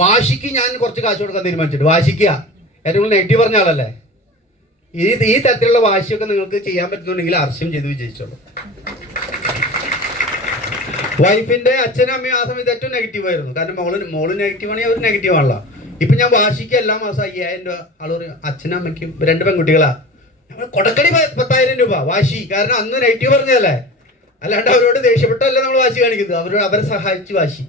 വാശിക്ക് ഞാൻ കുറച്ച് കാശ് കൊടുക്കാൻ തീരുമാനിച്ചിട്ട്. വാശിക്കുക, ഏറ്റവും നെഗറ്റീവ് പറഞ്ഞ ആളല്ലേ. ഈ തരത്തിലുള്ള വാശിയൊക്കെ നിങ്ങൾക്ക് ചെയ്യാൻ പറ്റുന്നുണ്ടെങ്കിൽ അർശ്യം ചെയ്ത് വിജയിച്ചോളൂ. വൈഫിന്റെ അച്ഛനും അമ്മയും ആ സമയത്ത് ഏറ്റവും നെഗറ്റീവ് ആയിരുന്നു. കാരണം മോള് നെഗറ്റീവ് ആണെങ്കിൽ അവർ നെഗറ്റീവ് ആണല്ലോ. ഇപ്പൊ ഞാൻ വാശിക്ക് എല്ലാ മാസം 5000 രൂപ ആള് പറയും. അച്ഛനും അമ്മയ്ക്കും 2 പെൺകുട്ടികളാ, ഞങ്ങൾ കൊടക്കടി 10,000 രൂപ വാശി. കാരണം അന്ന് നെഗറ്റീവ് പറഞ്ഞതല്ലേ, അല്ലാണ്ട് അവരോട് ദേഷ്യപ്പെട്ടല്ല നമ്മൾ വാശി കാണിക്കുന്നത്. അവരെ സഹായിച്ച് വാശി.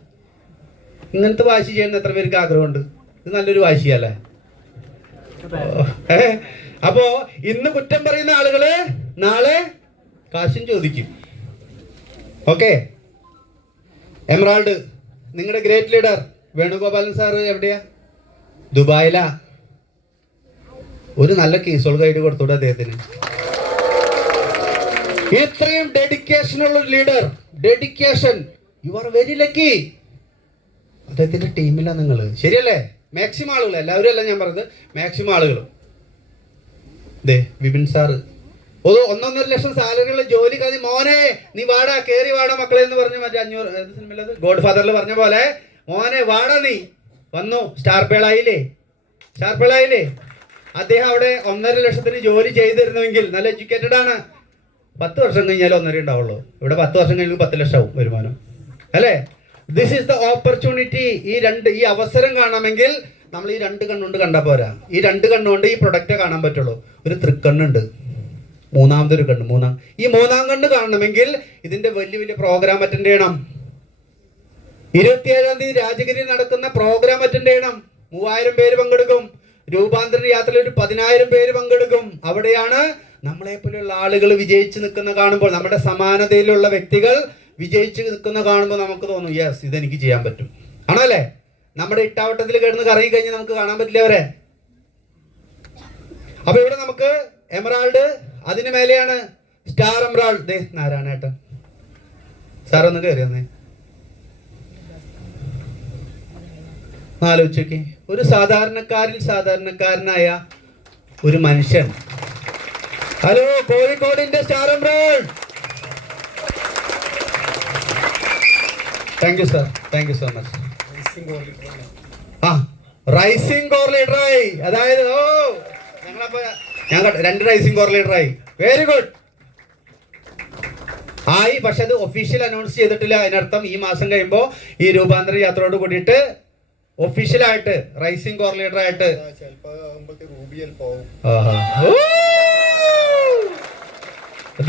ഇങ്ങനത്തെ വാശി ചെയ്യുന്ന എത്ര പേർക്ക് ആഗ്രഹമുണ്ട്? ഇത് നല്ലൊരു വാശിയല്ലേ. അപ്പോ ഇന്ന് കുറ്റം പറയുന്ന ആളുകള് നാളെ കാശും ചോദിക്കും. ഓക്കെ. എമറാൾഡ്, നിങ്ങളുടെ ഗ്രേറ്റ് ലീഡർ വേണുഗോപാലൻ സാറ് എവിടെയാ? ദുബായിലാ. ഒരു നല്ല കേസുകൾ കൈഡ് കൊടുത്തോടെ അദ്ദേഹത്തിന്. ഇത്രയും ഡെഡിക്കേഷൻ ഉള്ള ഒരു leader, dedication, U are very lucky. അദ്ദേഹത്തിന്റെ ടീമിലാണ് നിങ്ങൾ, ശരിയല്ലേ? മാക്സിമം ആളുകൾ, എല്ലാവരും അല്ല ഞാൻ പറഞ്ഞത്, മാക്സിമം ആളുകൾ. വിപിൻ സാറ് 1.5 ലക്ഷം സാലറിയുള്ള ജോലി കഴിഞ്ഞ്, മോനെ നീ വാടാ, കേറി വാടാ മക്കളെ എന്ന് പറഞ്ഞു. മറ്റേ 500 സിനിമയിലത് ഗോഡ് ഫാദറിൽ പറഞ്ഞ പോലെ, മോനെ വാടാ നീ. വന്നു. സ്റ്റാർ പേളായില്ലേ? അദ്ദേഹം അവിടെ 1.5 ലക്ഷത്തിന് ജോലി ചെയ്തിരുന്നുവെങ്കിൽ, നല്ല എഡ്യൂക്കേറ്റഡ് ആണ്, 10 വർഷം കഴിഞ്ഞാൽ 1.5 ഉണ്ടാവുള്ളൂ. ഇവിടെ 10 വർഷം കഴിഞ്ഞാൽ 10 ലക്ഷം ആവും വരുമാനം, അല്ലേ? This is the opportunity. ഈ അവസരം കാണണമെങ്കിൽ നമ്മൾ ഈ 2 കണ്ണുകൊണ്ട് കണ്ടാൽ പോരാ. ഈ 2 കണ്ണുകൊണ്ട് ഈ പ്രൊഡക്റ്റ് കാണാൻ പറ്റുള്ളൂ. ഒരു തൃക്കണ്ണുണ്ട്, മൂന്നാമതൊരു കണ്ണ്. ഈ 3-ാം കണ്ണ് കാണണമെങ്കിൽ ഇതിന്റെ വലിയ വലിയ പ്രോഗ്രാം അറ്റൻഡ് ചെയ്യണം. 27-ാം തീയതി രാജഗിരിയിൽ നടക്കുന്ന പ്രോഗ്രാം അറ്റൻഡ് ചെയ്യണം. 3000 പേര് പങ്കെടുക്കും. രൂപാന്തര യാത്രയിൽ ഒരു 10,000 പേര് പങ്കെടുക്കും. അവിടെയാണ് നമ്മളെ പോലെയുള്ള ആളുകൾ വിജയിച്ച് നിൽക്കുന്ന കാണുമ്പോൾ, നമ്മുടെ സമാനതയിലുള്ള വ്യക്തികൾ വിജയിച്ച് നിൽക്കുന്ന കാണുമ്പോൾ നമുക്ക് തോന്നും, യെസ്, ഇതെനിക്ക് ചെയ്യാൻ പറ്റും. ആണോ അല്ലേ? നമ്മുടെ ഇട്ടാവട്ടത്തിൽ കിടന്ന് കറങ്ങി കഴിഞ്ഞ് നമുക്ക് കാണാൻ പറ്റില്ല അവരെ. അപ്പൊ ഇവിടെ നമുക്ക് എമറാൾഡ്, അതിന് മേലെയാണ് സ്റ്റാർ എമറാൾഡ്. നാരായണേട്ടൻ സാറൊന്ന് കയറി വന്നേ. ആലോചിച്ചോക്കെ, ഒരു സാധാരണക്കാരനായ ഒരു മനുഷ്യൻ. ഹലോ, കോഴിക്കോടിന്റെ star emerald. Thank you sir, thank you so much. Rising core ലീഡറായി. അതായത് ഞാൻ 2 റൈസിംഗ് കോർ ലീഡറായി. വെരി ഗുഡ് ആയി. പക്ഷെ അത് ഒഫീഷ്യൽ അനൗൺസ് ചെയ്തിട്ടില്ല. അതിനർത്ഥം ഈ മാസം കഴിയുമ്പോൾ ഈ രൂപാന്തര യാത്രയോട് കൂടിയിട്ട് ഒഫീഷ്യലായിട്ട് റൈസിംഗ് കോർ ലീഡറായിട്ട്.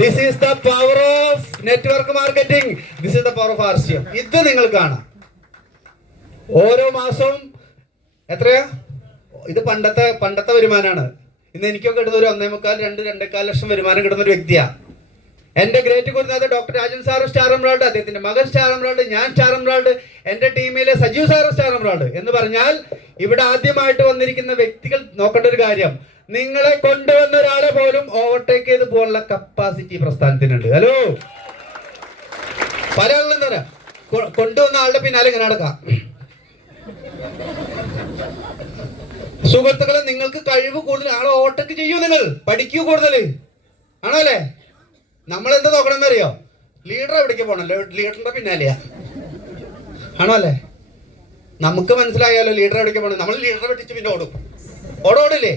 This is the power of network marketing. This is the power of RCM. ഇത് നിങ്ങൾ കാണാം. ഓരോ മാസവും എത്രയാ? ഇത് പണ്ടത്തെ വരുമാനമാണ്. ഇന്ന് എനിക്കൊക്കെ കിട്ടുന്ന ഒരു 1.25-2.25 ലക്ഷം വരുമാനം കിട്ടുന്ന ഒരു വ്യക്തിയാണ്. എന്റെ great Gurunath doctor Rajan sir star emerald, അദ്ദേഹത്തിന്റെ മകൻ സ്റ്റാർ എമറാൾഡ്, ഞാൻ സ്റ്റാർ എമറാൾഡ്, എന്റെ ടീമിലെ സജീവ് സാറ് സ്റ്റാർ എമറാൾഡ് എന്ന് പറഞ്ഞാൽ ഇവിടെ ആദ്യമായിട്ട് വന്നിരിക്കുന്ന വ്യക്തികൾ നോക്കേണ്ട ഒരു കാര്യം, നിങ്ങളെ കൊണ്ടുവന്ന ഒരാളെ പോലും ഓവർടേക്ക് ചെയ്ത് പോലുള്ള കപ്പാസിറ്റി പ്രസ്ഥാനത്തിനുണ്ട്. ഹലോ, പല ആളുകളും എന്താ പറയാ, കൊണ്ടുവന്ന ആളുടെ പിന്നാലെ ഇങ്ങനെ നടക്കാം. സുഹൃത്തുക്കളെ, നിങ്ങൾക്ക് കഴിവ് കൂടുതൽ, ആളെ ഓവർടേക്ക് ചെയ്യൂ, നിങ്ങൾ പഠിക്കൂ കൂടുതൽ. ആണോ അല്ലേ? നമ്മൾ എന്താ നോക്കണമെന്ന് അറിയോ? ലീഡർ എവിടേക്ക് പോകണല്ലോ, ലീഡറിന്റെ പിന്നാലെയാ. ആണോ അല്ലേ? നമുക്ക് മനസ്സിലായാലോ ലീഡർ എവിടേക്ക് പോകണം. നമ്മൾ ലീഡറെ വെട്ടിച്ച് പിന്നെ ഓടില്ലേ?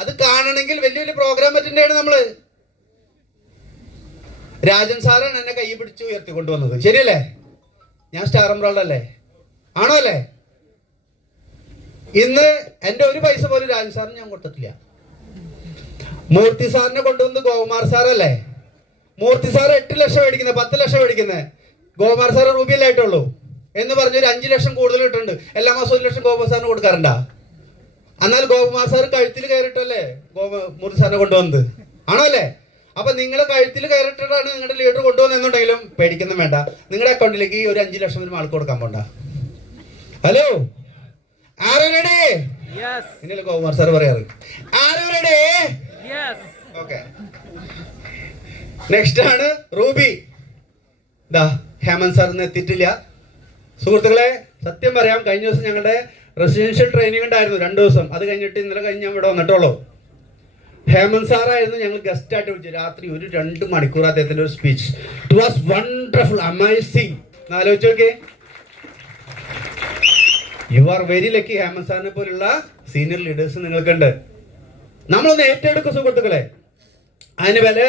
അത് കാണണമെങ്കിൽ വലിയ വലിയ പ്രോഗ്രാം അറ്റൻഡ് ചെയ്യണം നമ്മള്. രാജൻ സാറാണ് എന്നെ കൈ പിടിച്ച് ഉയർത്തിക്കൊണ്ടുവന്നത്, ശരിയല്ലേ? ഞാൻ സ്റ്റാർ എമറാൾഡ് അല്ലേ? ആണോ അല്ലേ? ഇന്ന് എന്റെ ഒരു പൈസ പോലും രാജൻ സാറിന് ഞാൻ കൊടുത്തിട്ടില്ല. മൂർത്തി സാറിനെ കൊണ്ടുവന്ന് ഗോകുമാർ സാറല്ലേ? മൂർത്തി സാർ 8 ലക്ഷം മേടിക്കുന്നത്, 10 ലക്ഷം മേടിക്കുന്നത്. ഗോകുമാർ സാർ റൂബിയല്ലായിട്ടുള്ളൂ എന്ന് പറഞ്ഞൊരു 5 ലക്ഷം കൂടുതൽ ഇട്ടുണ്ട്. എല്ലാ മാസവും 1 ലക്ഷം ഗോകുമാർ സാറിന് കൊടുക്കാറുണ്ടാ? എന്നാൽ ഗോകുമാർ സാർ കഴുത്തിൽ കയറിട്ടല്ലേ മൂർത്തി സാറിനെ കൊണ്ടുവന്നത്? ആണോ അല്ലേ? അപ്പൊ നിങ്ങളെ കഴുത്തിൽ കയറിട്ടാണ് നിങ്ങളുടെ ലീഡർ കൊണ്ടുവന്നെന്നുണ്ടെങ്കിലും പേടിക്കൊന്നും വേണ്ട. നിങ്ങളുടെ അക്കൗണ്ടിലേക്ക് ഒരു 5 ലക്ഷം വരും ആൾക്ക് കൊടുക്കാൻ പോണ്ട. ഹലോ, ആരോ റെഡി? ഇന്നലെ ഗോകുമാർ സാർ പറയാറ്, ആരോ റെഡി? ഓക്കെ. നെക്സ്റ്റ് ആണ് റൂബി. ഹേമന്ത് സാർ ഇന്ന് എത്തിയിട്ടില്ല. സുഹൃത്തുക്കളെ, സത്യം പറയാം, കഴിഞ്ഞ ദിവസം ഞങ്ങളുടെ റെസിഡൻഷ്യൽ ട്രെയിനിങ് ഉണ്ടായിരുന്നു 2 ദിവസം. അത് കഴിഞ്ഞിട്ട് ഇന്നലെ കഴിഞ്ഞ് ഞാൻ ഇവിടെ വന്നിട്ടുള്ളൂ. ഹേമന്ത് സാറായിരുന്നു ഞങ്ങൾ ഗസ്റ്റ് ആയിട്ട് വിളിച്ചു. രാത്രി ഒരു 2 മണിക്കൂർ അദ്ദേഹത്തിന്റെ ഒരു speech. It was wonderful, amazing. ആലോചിച്ച് നോക്കേ. You are very lucky. Hemant സാറിനെ പോലുള്ള സീനിയർ ലീഡേഴ്സ് നിങ്ങൾക്കുണ്ട്. നമ്മളൊന്ന് ഏറ്റെടുക്കും സുഹൃത്തുക്കളെ. അതിന് വില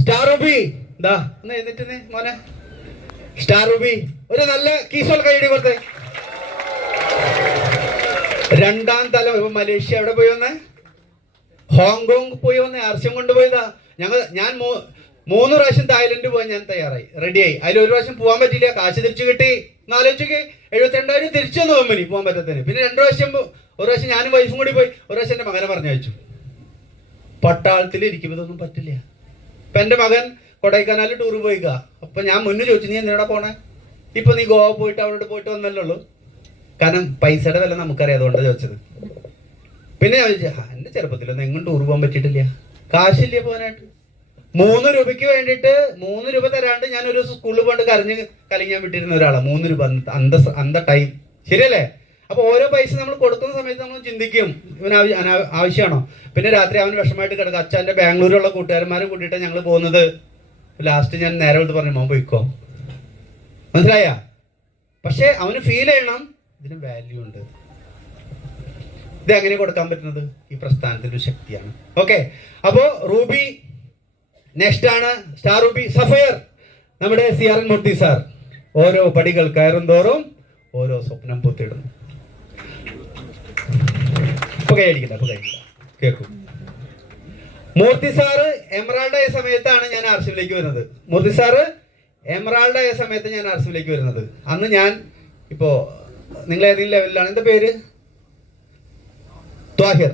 സ്റ്റാർ റൂബി ഇതാ ഒന്ന് എഴുന്നിട്ട് മോനെ. സ്റ്റാർ റൂബി ഒരു നല്ല കീസോൾ കൈയടി കൊടുത്തേ. രണ്ടാം തലം ഇപ്പൊ മലേഷ്യ എവിടെ പോയി വന്നേ? ഹോങ്കോങ് പോയി വന്നേ. ആർസ്യം കൊണ്ടുപോയതാ. ഞാൻ 3 പ്രാവശ്യം തായ്ലൻഡ് പോകാൻ ഞാൻ തയ്യാറായി, റെഡിയായി. അതിൽ 1 പ്രാവശ്യം പോകാൻ പറ്റില്ല, കാശ് തിരിച്ചു കിട്ടി. ആലോചിച്ചൊക്കെ 72,000 തിരിച്ചു വന്നു കമ്പനി പോകാൻ പറ്റത്തിന്. പിന്നെ 2 പ്രാവശ്യം, 1 പ്രാവശ്യം ഞാനും വൈഫും കൂടി പോയി, 1 പ്രാവശ്യം എൻ്റെ മകനെ പറഞ്ഞു അയച്ചു. പട്ടാളത്തിൽ ഇരിക്കുമ്പോൾ ഇതൊന്നും പറ്റില്ല. ഇപ്പം എൻ്റെ മകൻ കൊടൈക്കനാൽ ടൂർ പോയിക്കാ. അപ്പം ഞാൻ മുന്നേ ചോദിച്ചു, നീ എന്തിനാ പോണേ? ഇപ്പം നീ ഗോവ പോയിട്ട് അവിടെ പോയിട്ട് വന്നല്ലേ ഉള്ളൂ. കാരണം പൈസയുടെ വില നമുക്കറിയാം, അതുകൊണ്ടാണ് ചോദിച്ചത്. പിന്നെ ഞാൻ ചോദിച്ചാൽ എൻ്റെ ചെറുപ്പത്തിലൊന്നും എങ്ങും ടൂർ പോകാൻ പറ്റിയിട്ടില്ല, കാശില്ല പോകാനായിട്ട്. 3 രൂപയ്ക്ക് വേണ്ടിയിട്ട് 3 രൂപ തരാണ്ട് ഞാൻ ഒരു സ്കൂളിൽ പോയിട്ട് കലങ്ങാൻ വിട്ടിരുന്ന ഒരാളാണ്. 3 രൂപ അന്ത ടൈം. ശരിയല്ലേ? അപ്പോൾ ഓരോ പൈസ നമ്മൾ കൊടുക്കുന്ന സമയത്ത് നമ്മൾ ചിന്തിക്കും ഇവന് ആവശ്യമാണോ. പിന്നെ രാത്രി അവന് വിഷമമായിട്ട് കിടക്കുക. അച്ഛൻ്റെ ബാംഗ്ലൂരിലുള്ള കൂട്ടുകാരന്മാരെ കൂട്ടിയിട്ടാണ് ഞങ്ങൾ പോകുന്നത്. ലാസ്റ്റ് ഞാൻ നേരെ വിളിച്ച് പറഞ്ഞു, മോൻ പോയിക്കോ. മനസ്സിലായ? പക്ഷേ അവന് ഫീൽ ചെയ്യണം ഇതിന് വാല്യൂ ഉണ്ട്. ഇത് എങ്ങനെ കൊടുക്കാൻ പറ്റുന്നത്? ഈ പ്രസ്ഥാനത്തിൻ്റെ ഒരു ശക്തിയാണ്. ഓക്കെ, അപ്പോൾ റൂബി നെക്സ്റ്റ് ആണ്. സ്റ്റാർ റൂബി സഫയർ നമ്മുടെ CRN മൂർത്തി സാർ. ഓരോ പടികൾ കയറും തോറും ഓരോ സ്വപ്നം പൂത്തിടുന്നു. ഇപ്പൊ കൈയടിക്കില്ല കേൾക്കും. മൂർത്തി സാറ് എമറാൾഡ് ആയ സമയത്താണ് ഞാൻ ആർസിയിലേക്ക് വരുന്നത്. മൂർത്തി സാറ് എമറാൾഡ് ആയ സമയത്ത് ഞാൻ ആർസിയിലേക്ക് വരുന്നത്. അന്ന് ഞാൻ ഇപ്പോ നിങ്ങൾ ഏതെങ്കിലും ലെവലിലാണ്? എന്താ പേര്? ത്വാഹിർ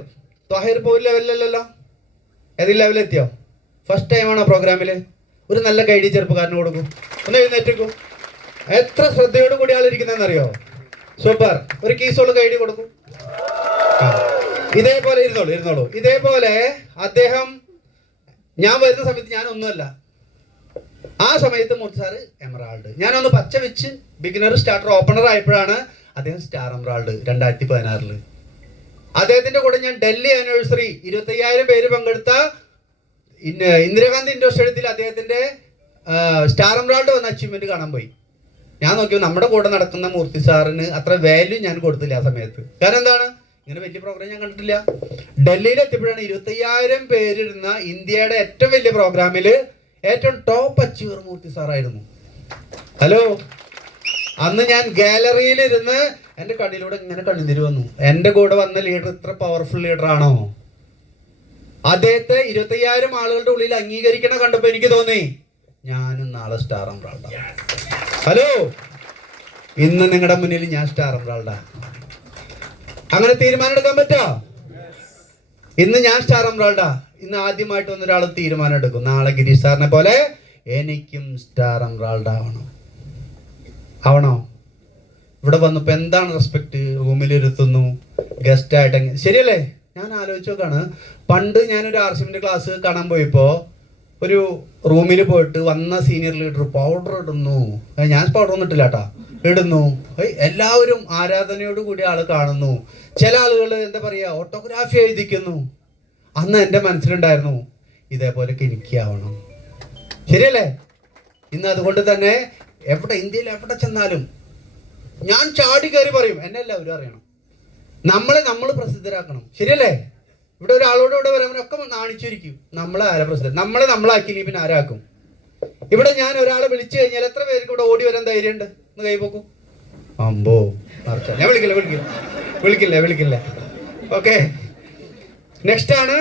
ഇപ്പോൾ ഒരു ലെവലിലല്ലോ. ഏതെങ്കിലും ലെവലെത്തിയോ? ഫസ്റ്റ് ടൈമാണോ പ്രോഗ്രാമിൽ? ഒരു നല്ല ഗൈഡി ചെറുപ്പക്കാരന് കൊടുക്കും. ഒന്ന് എഴുന്നേറ്റിക്കും. എത്ര ശ്രദ്ധയോട് കൂടി ആളിരിക്കുന്നതെന്നറിയോ? സൂപ്പർ. ഒരു കീസോള് ഗൈഡി കൊടുക്കും. ഇതേപോലെ ഇരുന്നോളൂ. ഇതേപോലെ അദ്ദേഹം ഞാൻ വരുന്ന സമയത്ത് ഞാനൊന്നുമല്ല. ആ സമയത്ത് മൂർത്തി സാറ് എമറാൾഡ്. ഞാനൊന്ന് പച്ച വെച്ച് ബിഗിനർ സ്റ്റാർട്ടർ ഓപ്പണർ ആയപ്പോഴാണ് അദ്ദേഹം സ്റ്റാർ എമറാൾഡ് 2016. അദ്ദേഹത്തിന്റെ കൂടെ ഞാൻ ഡൽഹി ആനിവേഴ്സറി 25,000 പേര് പങ്കെടുത്ത ഇന്ദിരാഗാന്ധി ഇൻഡോർ സ്റ്റേഡിയത്തിൽ അദ്ദേഹത്തിന്റെ സ്റ്റാർ എമറാൾഡ് വന്ന അച്ചീവ്മെന്റ് കാണാൻ പോയി. ഞാൻ നോക്കിയപ്പോൾ നമ്മുടെ കൂടെ നടക്കുന്ന മൂർത്തി സാറിന് അത്ര വാല്യൂ ഞാൻ കൊടുത്തില്ല ആ സമയത്ത്. കാരണം എന്താണ്? ഇങ്ങനെ വലിയ പ്രോഗ്രാം ഞാൻ കണ്ടിട്ടില്ല. ഡൽഹിയിൽ എത്തിയപ്പോഴാണ് 25,000 പേരിരുന്ന ഇന്ത്യയുടെ ഏറ്റവും വലിയ പ്രോഗ്രാമിൽ ഏറ്റവും ടോപ്പ് അച്ചീവർ മൂർത്തി സാറായിരുന്നു. ഹലോ, അന്ന് ഞാൻ ഗാലറിയിൽ ഇരുന്ന് എൻ്റെ കണ്ണിലൂടെ ഇങ്ങനെ കണ്ണുനീര് വന്നു. എൻ്റെ കൂടെ വന്ന ലീഡർ ഇത്ര പവർഫുൾ ലീഡർ ആണോ? അദ്ദേഹത്തെ 25,000 ആളുകളുടെ ഉള്ളിൽ അംഗീകരിക്കണം കണ്ടപ്പോൾ എനിക്ക് തോന്നി ഞാനും നാളെ സ്റ്റാർ എമറാൾഡാ. ഹലോ, ഇന്ന് നിങ്ങളുടെ മുന്നിൽ ഞാൻ സ്റ്റാർ എമറാൾഡാ. അങ്ങനെ തീരുമാനം എടുക്കാൻ പറ്റുമോ? ഇന്ന് ഞാൻ സ്റ്റാർ എമറാൾഡാ. ഇന്ന് ആദ്യമായിട്ട് വന്നൊരാൾ തീരുമാനം എടുക്കും, നാളെ ഗിരീഷ് സാറിനെ പോലെ എനിക്കും സ്റ്റാർ എമറാൾഡ് ആവണോ? ഇവിടെ വന്നപ്പോൾ എന്താണ് റെസ്പെക്ട്? റൂമിലിരുത്തുന്നു, ഗസ്റ്റായിട്ട്. ശരിയല്ലേ? ഞാൻ ആലോചിച്ച് നോക്കാണ്, പണ്ട് ഞാനൊരു RCMന്റെ ക്ലാസ് കാണാൻ പോയപ്പോൾ ഒരു റൂമിൽ പോയിട്ട് വന്ന സീനിയർ ലീഡർ പൗഡർ ഇടുന്നു. ഞാൻ പൗഡർ ഒന്നും ഇട്ടില്ല കേട്ടാ, ഇടുന്നു. എല്ലാവരും ആരാധനയോട് കൂടി ആൾ കാണുന്നു. ചില ആളുകൾ എന്താ പറയുക, ഓട്ടോഗ്രാഫി എഴുതിക്കുന്നു. അന്ന് എൻ്റെ മനസ്സിലുണ്ടായിരുന്നു ഇതേപോലെയൊക്കെ എനിക്ക് ആവണം. ശരിയല്ലേ? ഇന്ന് അതുകൊണ്ട് തന്നെ ഇന്ത്യയിൽ എവിടെ ചെന്നാലും ഞാൻ ചാടി കയറി പറയും, എന്നെ എല്ലാവരും അറിയണം, നമ്മൾ പ്രസിദ്ധരാക്കണം. ശരിയല്ലേ? ഇവിടെ ഒരാളോട് ഇവിടെ വരുമ്പോഴൊക്കെ നാണിച്ചിരിക്കും. നമ്മളെ ആരാ പ്രസിദ്ധം? നമ്മളാക്കിയില്ലെങ്കിൽ പിന്നെ ആരാക്കും? ഇവിടെ ഞാൻ ഒരാളെ വിളിച്ചു കഴിഞ്ഞാൽ എത്ര പേർക്ക് ഇവിടെ ഓടി വരാൻ ധൈര്യമുണ്ട്? ഒന്ന് കൈപോക്കൂ. അമ്പോ, ഞാൻ വിളിക്കില്ല. ഓക്കെ, നെക്സ്റ്റ് ആണ്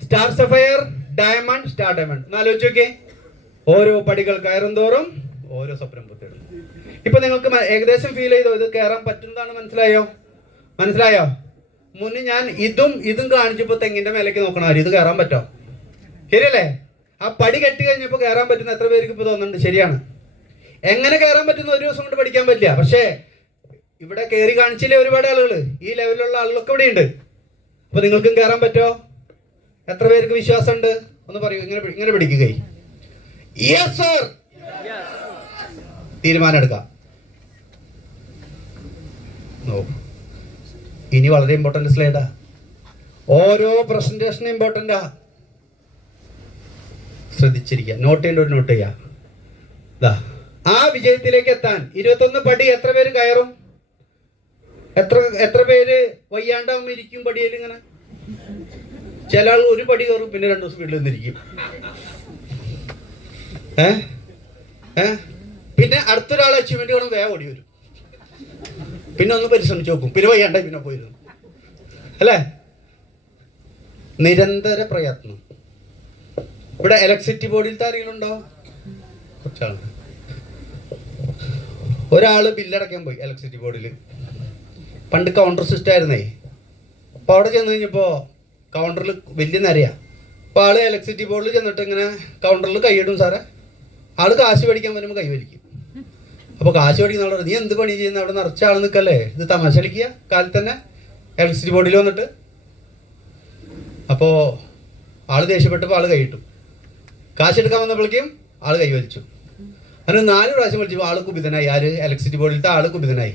star sapphire, diamond, star diamond. ഒന്ന് ആലോചിച്ച് നോക്കിയേ. ഓരോ പടികൾ കയറും തോറും ഓരോ സ്വപ്നം പൂത്തിടും. ഇപ്പൊ നിങ്ങൾക്ക് ഏകദേശം ഫീൽ ചെയ്തോ ഇത് കയറാൻ പറ്റുന്നതാണ്? മനസ്സിലായോ? മുന്നിൽ ഞാൻ ഇതും കാണിച്ചപ്പോൾ തെങ്ങിന്റെ മേലേക്ക് നോക്കണം, ഇത് കയറാൻ പറ്റോ? ശരിയല്ലേ? ആ പടി കെട്ടി കഴിഞ്ഞപ്പോൾ കയറാൻ പറ്റുന്ന എത്ര പേർക്ക് ഇപ്പൊ തോന്നുന്നുണ്ട്? ശരിയാണ്. എങ്ങനെ കയറാൻ പറ്റുന്ന ഒരു ദിവസം കൊണ്ട് പഠിക്കാൻ പറ്റില്ല. പക്ഷേ ഇവിടെ കയറി കാണിച്ചില്ലേ ഒരുപാട് ആളുകൾ, ഈ ലെവലിലുള്ള ആളുകളൊക്കെ ഇവിടെ ഉണ്ട്. അപ്പൊ നിങ്ങൾക്കും കയറാൻ പറ്റോ? എത്ര പേർക്ക് വിശ്വാസമുണ്ട്? ഒന്ന് പറയൂ. ഇങ്ങനെ പിടിക്കുക. Yes sir. തീരുമാനം എടുക്കാം. ഇനി വളരെ ഇമ്പോർട്ടന്റ് സ്ലൈഡാ. ഓരോ പ്രസന്റേഷനും ഇമ്പോർട്ടന്റാ. ശ്രദ്ധിച്ചിരിക്കുക. നോട്ട് ചെയ്യാം. ആ വിജയത്തിലേക്ക് എത്താൻ 21 പടി എത്ര പേര് കയറും? എത്ര എത്ര പേര് വയ്യാണ്ടാവുമ്പോൾ ഇരിക്കും പടിയിൽ ഇങ്ങനെ? ചില ആൾ ഒരു പടി കയറും, പിന്നെ 2 ദിവസം വീട്ടിൽ നിന്നിരിക്കും. പിന്നെ അടുത്തൊരാൾ അച്ചീവ്മെന്റ് കാണും, വേഗം ഓടി വരും. പിന്നെ ഒന്ന് പരിശ്രമിച്ച് നോക്കും, പിന്നെ വയ്യാണ്ടായി പിന്നെ പോയിരുന്നു. അല്ലേ? നിരന്തര പ്രയത്നം. ഇവിടെ ഇലക്ട്രിസിറ്റി ബോർഡിലത്തെ ആരെങ്കിലുണ്ടോ? കുറച്ചാളുണ്ട്. ഒരാൾ ബില്ലടയ്ക്കാൻ പോയി ഇലക്ട്രിസിറ്റി ബോർഡിൽ. പണ്ട് കൗണ്ടർ സിസ്റ്റം ആയിരുന്നേ. അപ്പോൾ അവിടെ ചെന്ന് കഴിഞ്ഞപ്പോൾ കൗണ്ടറിൽ വലിയ നിരയാണ്. അപ്പോൾ ആൾ ഇലക്ട്രിസിറ്റി ബോർഡിൽ ചെന്നിട്ട് ഇങ്ങനെ കൗണ്ടറിൽ കൈയിടും. സാറേ, ആൾ കാശ് മേടിക്കാൻ വരുമ്പോൾ കൈവലിക്കും. അപ്പോൾ കാശ് മേടിക്കുന്ന ആൾ, നീ എന്ത് പണി ചെയ്യുന്ന, അവിടെ നിറച്ച ആൾ നിൽക്കല്ലേ, ഇത് തമാശ കളിക്കുക കാലത്ത് തന്നെ ഇലക്ട്രിസിറ്റി ബോർഡിൽ വന്നിട്ട്. അപ്പോൾ ആൾ ദേഷ്യപ്പെട്ടപ്പോൾ ആൾ കൈയിട്ടു. കാശ് എടുക്കാൻ വന്നപ്പോഴേക്കും ആൾ കൈവലിച്ചു. അതിന് 4 പ്രാവശ്യം വിളിച്ചപ്പോൾ ആൾ കുപിതനായി. ആര്? ഇലക്ട്രിസിറ്റി ബോർഡിലത്തെ ആൾ കുപിതനായി.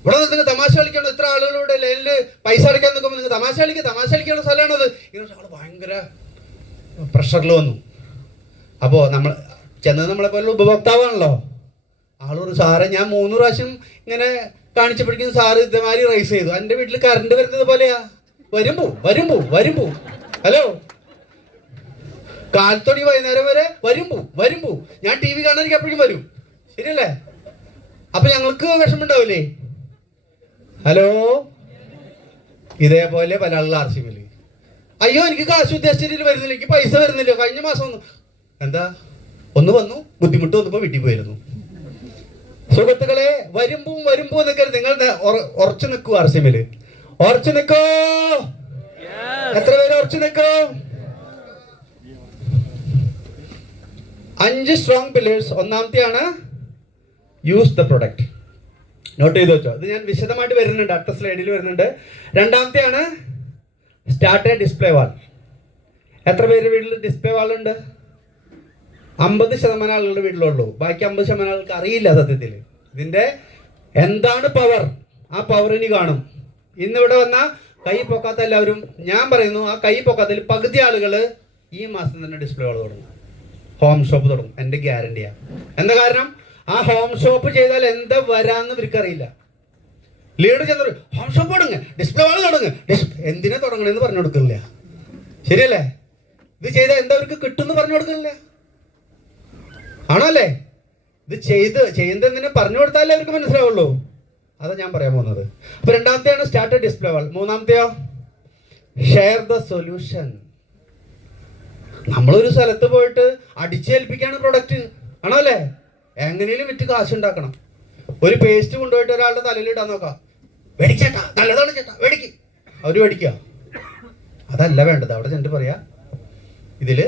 ഇവിടെ നിങ്ങൾ തമാശ കളിക്കണം, ഇത്ര ആളുകളുടെ ലൈനിൽ പൈസ അടയ്ക്കാൻ നിൽക്കുമ്പോൾ നിങ്ങൾ തമാശ കളിക്കാനുള്ള സ്ഥലമാണത്. ഇങ്ങനെ ആൾ ഭയങ്കര പ്രഷറിൽ വന്നു. അപ്പോൾ നമ്മൾ ചെന്നത് നമ്മളെപ്പോലെ ഉപഭോക്താവാണല്ലോ. ആളൊരു, സാറേ ഞാൻ 3 പ്രാവശ്യം ഇങ്ങനെ കാണിച്ചപ്പോഴേക്കും സാറ് ഇതേമാതിരി റൈസ് ചെയ്തു. എൻ്റെ വീട്ടിൽ കറണ്ട് വരുന്നത് പോലെയാ, വരുമ്പോ. ഹലോ, കാലത്തൊടി വൈകുന്നേരം വരെ വരുമ്പോ ഞാൻ TV കാണാനിരിക്കും, അപ്പോഴും വരും. ശരിയല്ലേ? അപ്പൊ ഞങ്ങൾക്ക് വിഷമമുണ്ടാവില്ലേ? ഹലോ, ഇതേപോലെ പല ആളുകൾ RCBയിൽ, അയ്യോ എനിക്ക് കാശ് ഉദ്ദേശിച്ചിട്ട് വരുന്നില്ല, എനിക്ക് പൈസ വരുന്നില്ല, കഴിഞ്ഞ മാസം ഒന്ന് എന്താ ഒന്ന് വന്നു, ബുദ്ധിമുട്ട് വന്നപ്പോൾ വീട്ടിൽ പോയിരുന്നു. സുഹൃത്തുക്കളെ, വരുമ്പോ നിൽക്കരുത്. നിങ്ങൾ ഉറച്ചു നിൽക്കൂ. RCBയിൽ ഉറച്ചു നിൽക്കോ? എത്ര പേര് ഉറച്ചു നിൽക്കോ? 5 സ്ട്രോങ് പില്ലേഴ്സ്. ഒന്നാമത്തെയാണ് യൂസ് ദ പ്രൊഡക്റ്റ്. നോട്ട് ചെയ്ത് വെച്ചോ, ഇത് ഞാൻ വിശദമായിട്ട് വരുന്നുണ്ട്, അടുത്ത സ്ലൈഡിൽ വരുന്നുണ്ട്. രണ്ടാമത്തെയാണ് സ്റ്റാർട്ട് എ ഡിസ്പ്ലേ വാൾ. എത്ര പേര് വീട്ടിൽ ഡിസ്പ്ലേ വാൾ ഉണ്ട്? 50% ആളുകളുടെ വീട്ടിലുള്ളൂ. ബാക്കി 50% ആൾക്ക് അറിയില്ല സത്യത്തിൽ ഇതിൻ്റെ എന്താണ് പവർ. ആ പവർ ഇനി കാണും. ഇന്നിവിടെ വന്ന കൈ പൊക്കാത്ത എല്ലാവരും, ഞാൻ പറയുന്നു, ആ കൈ പൊക്കാത്തതിൽ പകുതി ആളുകൾ ഈ മാസം തന്നെ ഡിസ്പ്ലേ വാൾ തുടങ്ങും, ഹോം ഷോപ്പ് തുടങ്ങും. എൻ്റെ ഗ്യാരണ്ടിയാണ്. എന്താ കാരണം? ആ ഹോം ഷോപ്പ് ചെയ്താൽ എന്താ വരാന്ന് ഇവർക്കറിയില്ല. ലീഡ് ചെന്നൊരു ഹോം ഷോപ്പ് തുടങ്ങ്, ഡിസ്പ്ലേ വാൾ തുടങ്ങ്, എന്തിനാ തുടങ്ങണമെന്ന് പറഞ്ഞു കൊടുക്കില്ല. ശരിയല്ലേ? ഇത് ചെയ്താൽ എന്താ അവർക്ക് കിട്ടുമെന്ന് പറഞ്ഞു കൊടുക്കില്ല, ആണോ അല്ലേ? ഇത് ചെയ്യുന്നത് എന്തിനാ പറഞ്ഞു കൊടുത്താലേ അവർക്ക് മനസ്സിലാവുള്ളൂ. അതാ ഞാൻ പറയാൻ പോകുന്നത്. അപ്പൊ രണ്ടാമത്തെയാണ് സ്റ്റാർട്ട് ഡിസ്പ്ലേ വാൾ. മൂന്നാമത്തെയോ ഷെയർ ദ സൊല്യൂഷൻ. നമ്മളൊരു സ്ഥലത്ത് പോയിട്ട് അടിച്ചേൽപ്പിക്കാണ് പ്രൊഡക്റ്റ്, ആണോ അല്ലേ? എങ്ങനെയും വിറ്റ് കാശുണ്ടാക്കണം. ഒരു പേസ്റ്റ് കൊണ്ടുപോയിട്ട് ഒരാളുടെ തലയിൽ ഇടാൻ നോക്കാം, മേടിച്ചേട്ടാ നല്ലതാണ് ചേട്ടാ മേടിക്ക്, അവർ മേടിക്കുക. അതല്ല വേണ്ടത്. അവിടെ ചെന്നിട്ട് പറയാ, ഇതിൽ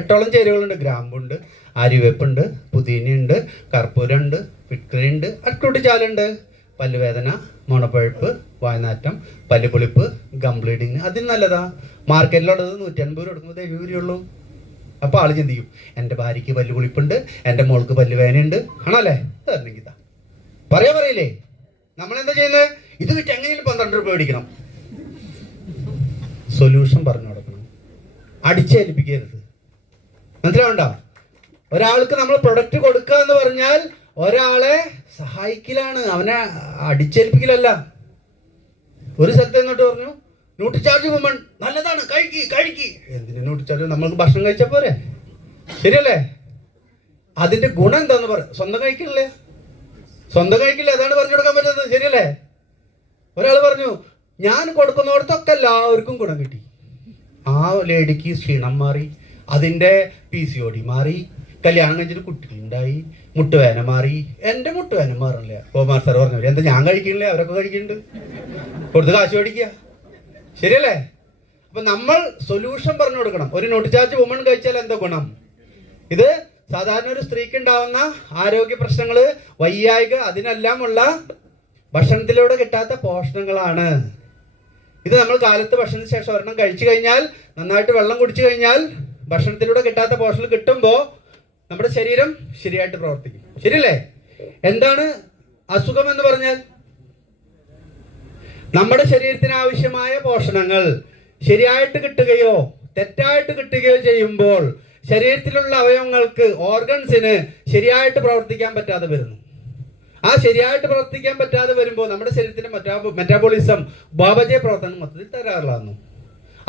8ഓളം ചേരുവകളുണ്ട്. ഗ്രാമ്പുണ്ട്, ആര്യവേപ്പുണ്ട്, പുതിനയുണ്ട്, കർപ്പൂരമുണ്ട്, ഫിക്ടറിയുണ്ട്, അട്ടുകുട്ടിച്ചാലുണ്ട്, പല്ലുവേദന, മുണപ്പഴുപ്പ്, വായനാറ്റം, പല്ലുപൊളിപ്പ്, ഗം ബ്ലീഡിങ്. അതിന് നല്ലതാ. മാർക്കറ്റിലുള്ളത് 150 രൂപ കൊടുക്കുന്നത് 70 രൂപയുള്ളൂ. അപ്പോൾ ആൾ ചിന്തിക്കും, എൻ്റെ ഭാര്യയ്ക്ക് പല്ലുപൊളിപ്പുണ്ട്, എൻ്റെ മോൾക്ക് പല്ലുവേദനയുണ്ട്, ആണല്ലേ, തരണമെങ്കിൽ പറയില്ലേ? നമ്മളെന്താ ചെയ്യുന്നത്? ഇത് വിറ്റ് എങ്ങനെയും 12 രൂപ മേടിക്കണം. സൊല്യൂഷൻ പറഞ്ഞു കൊടുക്കണം, അടിച്ചേൽപ്പിക്കരുത്. മനസ്സിലാവണ്ട? ഒരാൾക്ക് നമ്മൾ പ്രൊഡക്റ്റ് കൊടുക്കുക എന്ന് പറഞ്ഞാൽ ഒരാളെ സഹായിക്കലാണ്, അവനെ അടിച്ചേൽപ്പിക്കലല്ല. ഒരു സ്ഥലത്ത് എന്നിട്ട് പറഞ്ഞു, ന്യൂട്രിചാർജ് വുമൺ നല്ലതാണ്, കഴിക്ക്. എന്തിനാ ന്യൂട്രിചാർജ്? നമ്മൾക്ക് ഭക്ഷണം കഴിച്ചാൽ പോരെ? ശരിയല്ലേ? അതിന്റെ ഗുണം എന്താന്ന് പറ. സ്വന്തം കഴിക്കില്ലേ? അതാണ് പറഞ്ഞു കൊടുക്കാൻ പറ്റുന്നത്. ശരിയല്ലേ? ഒരാൾ പറഞ്ഞു, ഞാൻ കൊടുക്കുന്നിടത്തൊക്കെ എല്ലാവർക്കും ഗുണം കിട്ടി. ആ ലേഡിക്ക് ക്ഷീണം മാറി, അതിൻ്റെ PCOD മാറി, കല്യാണം കഴിച്ചിട്ട് കുട്ടികളുണ്ടായി, മുട്ടുവേദന മാറി. എൻ്റെ മുട്ടുവേദന മാറില്ല. ഗോമാർ സാർ പറഞ്ഞു, എന്താ ഞാൻ കഴിക്കണില്ലേ? അവരൊക്കെ കഴിക്കുന്നുണ്ട്. കൊടുത്ത് കാശ് മേടിക്കുക. ശരിയല്ലേ? അപ്പൊ നമ്മൾ സൊല്യൂഷൻ പറഞ്ഞു കൊടുക്കണം. ഒരു ന്യൂട്രിചാർജ് വുമൺ കഴിച്ചാൽ എന്താ ഗുണം? ഇത് സാധാരണ ഒരു സ്ത്രീക്ക് ഉണ്ടാവുന്ന ആരോഗ്യ പ്രശ്നങ്ങള്, വയ്യായിക, അതിനെല്ലാമുള്ള ഭക്ഷണത്തിലൂടെ കിട്ടാത്ത പോഷണങ്ങളാണ്. ഇത് നമ്മൾ കാലത്ത് ഭക്ഷണത്തിന് ശേഷം ഒരെണ്ണം കഴിച്ചു കഴിഞ്ഞാൽ, നന്നായിട്ട് വെള്ളം കുടിച്ചു കഴിഞ്ഞാൽ, ഭക്ഷണത്തിലൂടെ കിട്ടാത്ത പോഷണം കിട്ടുമ്പോൾ നമ്മുടെ ശരീരം ശരിയായിട്ട് പ്രവർത്തിക്കും. ശരിയല്ലേ? എന്താണ് അസുഖം എന്ന് പറഞ്ഞാൽ? നമ്മുടെ ശരീരത്തിന് ആവശ്യമായ പോഷണങ്ങൾ ശരിയായിട്ട് കിട്ടുകയോ തെറ്റായിട്ട് കിട്ടുകയോ ചെയ്യുമ്പോൾ ശരീരത്തിലുള്ള അവയവങ്ങൾക്ക്, ഓർഗൻസിന് ശരിയായിട്ട് പ്രവർത്തിക്കാൻ പറ്റാതെ വരുന്നു. ആ ശരിയായിട്ട് പ്രവർത്തിക്കാൻ പറ്റാതെ വരുമ്പോൾ നമ്മുടെ ശരീരത്തിന്റെ മെറ്റാബോളിസം ഉപാപചയ പ്രവർത്തനം മൊത്തത്തിൽ തകരാറിലാകുന്നു.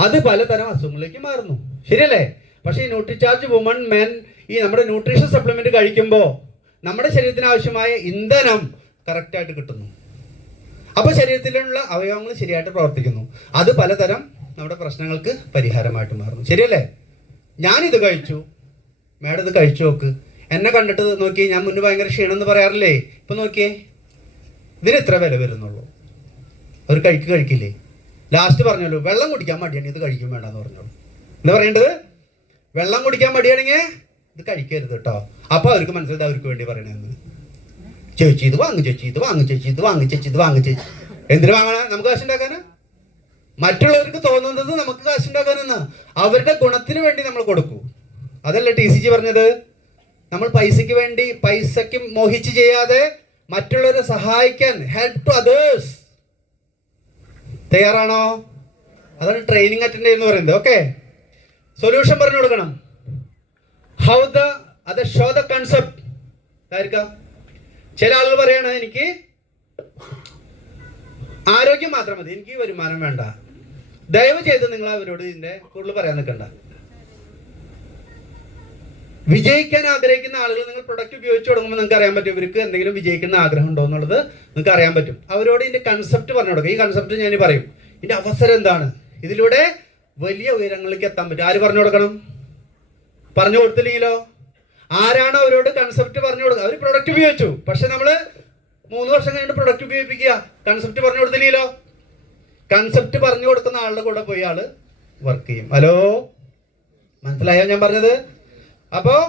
അത് പലതരം അസുഖങ്ങളിലേക്ക് മാറുന്നു. ശരിയല്ലേ? പക്ഷേ ഈ ന്യൂട്രിചാർജ് വുമൺ മെൻ ഈ നമ്മുടെ ന്യൂട്രീഷൻ സപ്ലിമെന്റ് കഴിക്കുമ്പോൾ നമ്മുടെ ശരീരത്തിന് ആവശ്യമായ ഇന്ധനം കറക്റ്റായിട്ട് കിട്ടുന്നു. അപ്പോൾ ശരീരത്തിലുള്ള അവയവങ്ങൾ ശരിയായിട്ട് പ്രവർത്തിക്കുന്നു. അത് പലതരം നമ്മുടെ പ്രശ്നങ്ങൾക്ക് പരിഹാരമായിട്ട് മാറുന്നു. ശരിയല്ലേ? ഞാനിത് കഴിച്ചു, മേഡം ഇത് കഴിച്ചു നോക്ക്. എന്നെ കണ്ടിട്ട് നോക്കി, ഞാൻ മുന്നേ ഭയങ്കര ക്ഷീണം എന്ന് പറയാറില്ലേ? ഇപ്പം നോക്കിയേ, ഇതിന് ഇത്ര വില വരുന്നുള്ളൂ. അവർ കഴിക്കില്ലേ? ലാസ്റ്റ് പറഞ്ഞല്ലോ വെള്ളം കുടിക്കാൻ മടിയാണ്, ഇത് കഴിക്കും വേണ്ടെന്ന് പറഞ്ഞോളൂ. എന്താ പറയേണ്ടത്? വെള്ളം കുടിക്കാൻ മടിയാണെങ്കിൽ ഇത് കഴിക്കരുത് കേട്ടോ. അപ്പോൾ അവർക്ക് മനസ്സിലായത് അവർക്ക് വേണ്ടി പറയണതെന്ന്. ചേച്ചി ഇത് വാങ്ങും, ചേച്ചി ഇത് വാങ്ങും, ചേച്ചി ഇത് വാങ്ങും, ചേച്ചി ഇത് വാങ്ങും, ചേച്ചി എന്തിനു വാങ്ങണ? നമുക്ക് കാശുണ്ടാക്കാന്. മറ്റുള്ളവർക്ക് തോന്നുന്നത് നമുക്ക് കാശുണ്ടാക്കാനെന്ന്. അവരുടെ ഗുണത്തിന് വേണ്ടി നമ്മൾ കൊടുക്കൂ. അതല്ലേ TCG പറഞ്ഞത്? നമ്മൾ പൈസയ്ക്ക് വേണ്ടി പൈസയ്ക്ക് മോഹിച്ച് ചെയ്യാതെ മറ്റുള്ളവരെ സഹായിക്കാൻ, ഹെൽപ്പ് ടു അതേഴ്സ്. തയ്യാറാണോ? അതാണ് ട്രെയിനിങ് അറ്റൻഡ് ചെയ്യുന്ന പറയുന്നത്. ഓക്കെ, സൊല്യൂഷൻ പറഞ്ഞു കൊടുക്കണം. ഹൗ അത് ഷോ ദ കൺസെപ്റ്റ് ആയിരിക്കാം. ചില ആളുകൾ പറയാണ് എനിക്ക് ആരോഗ്യം മാത്രം മതി, എനിക്ക് വരുമാനം വേണ്ട. ദയവ് ചെയ്ത് നിങ്ങൾ അവരോട് ഇതിന്റെ കൂടുതൽ പറയാൻ നിൽക്കണ്ട. വിജയിക്കാൻ ആഗ്രഹിക്കുന്ന ആളുകൾ നിങ്ങൾ പ്രൊഡക്റ്റ് ഉപയോഗിച്ച് തുടങ്ങുമ്പോൾ നിങ്ങൾക്ക് അറിയാൻ പറ്റും ഇവർക്ക് എന്തെങ്കിലും വിജയിക്കുന്ന ആഗ്രഹം ഉണ്ടോ എന്നുള്ളത് നിങ്ങൾക്ക് അറിയാൻ പറ്റും. അവരോട് ഇതിന്റെ കൺസെപ്റ്റ് പറഞ്ഞു കൊടുക്കുക. ഈ കൺസെപ്റ്റ് ഞാൻ പറയും, ഇതിന്റെ അവസരം എന്താണ്, ഇതിലൂടെ വലിയ ഉയരങ്ങളിലേക്ക് എത്താൻ പറ്റും. ആര് പറഞ്ഞു കൊടുക്കണം? പറഞ്ഞു കൊടുത്തില്ലെങ്കിലോ? ആരാണ് അവരോട് കൺസെപ്റ്റ് പറഞ്ഞു കൊടുക്കുക? അവർ പ്രൊഡക്റ്റ് ഉപയോഗിച്ചു, പക്ഷെ നമ്മൾ 3 വർഷം കഴിഞ്ഞിട്ട് പ്രൊഡക്റ്റ് ഉപയോഗിപ്പിക്കുക. കൺസെപ്റ്റ് പറഞ്ഞു കൊടുത്തില്ലെങ്കിലോ? കൺസെപ്റ്റ് പറഞ്ഞു കൊടുക്കുന്ന ആളുടെ കൂടെ പോയി ആള് വർക്ക് ചെയ്യും. ഹലോ, മനസ്സിലായോ ഞാൻ പറഞ്ഞത്? അപ്പോൾ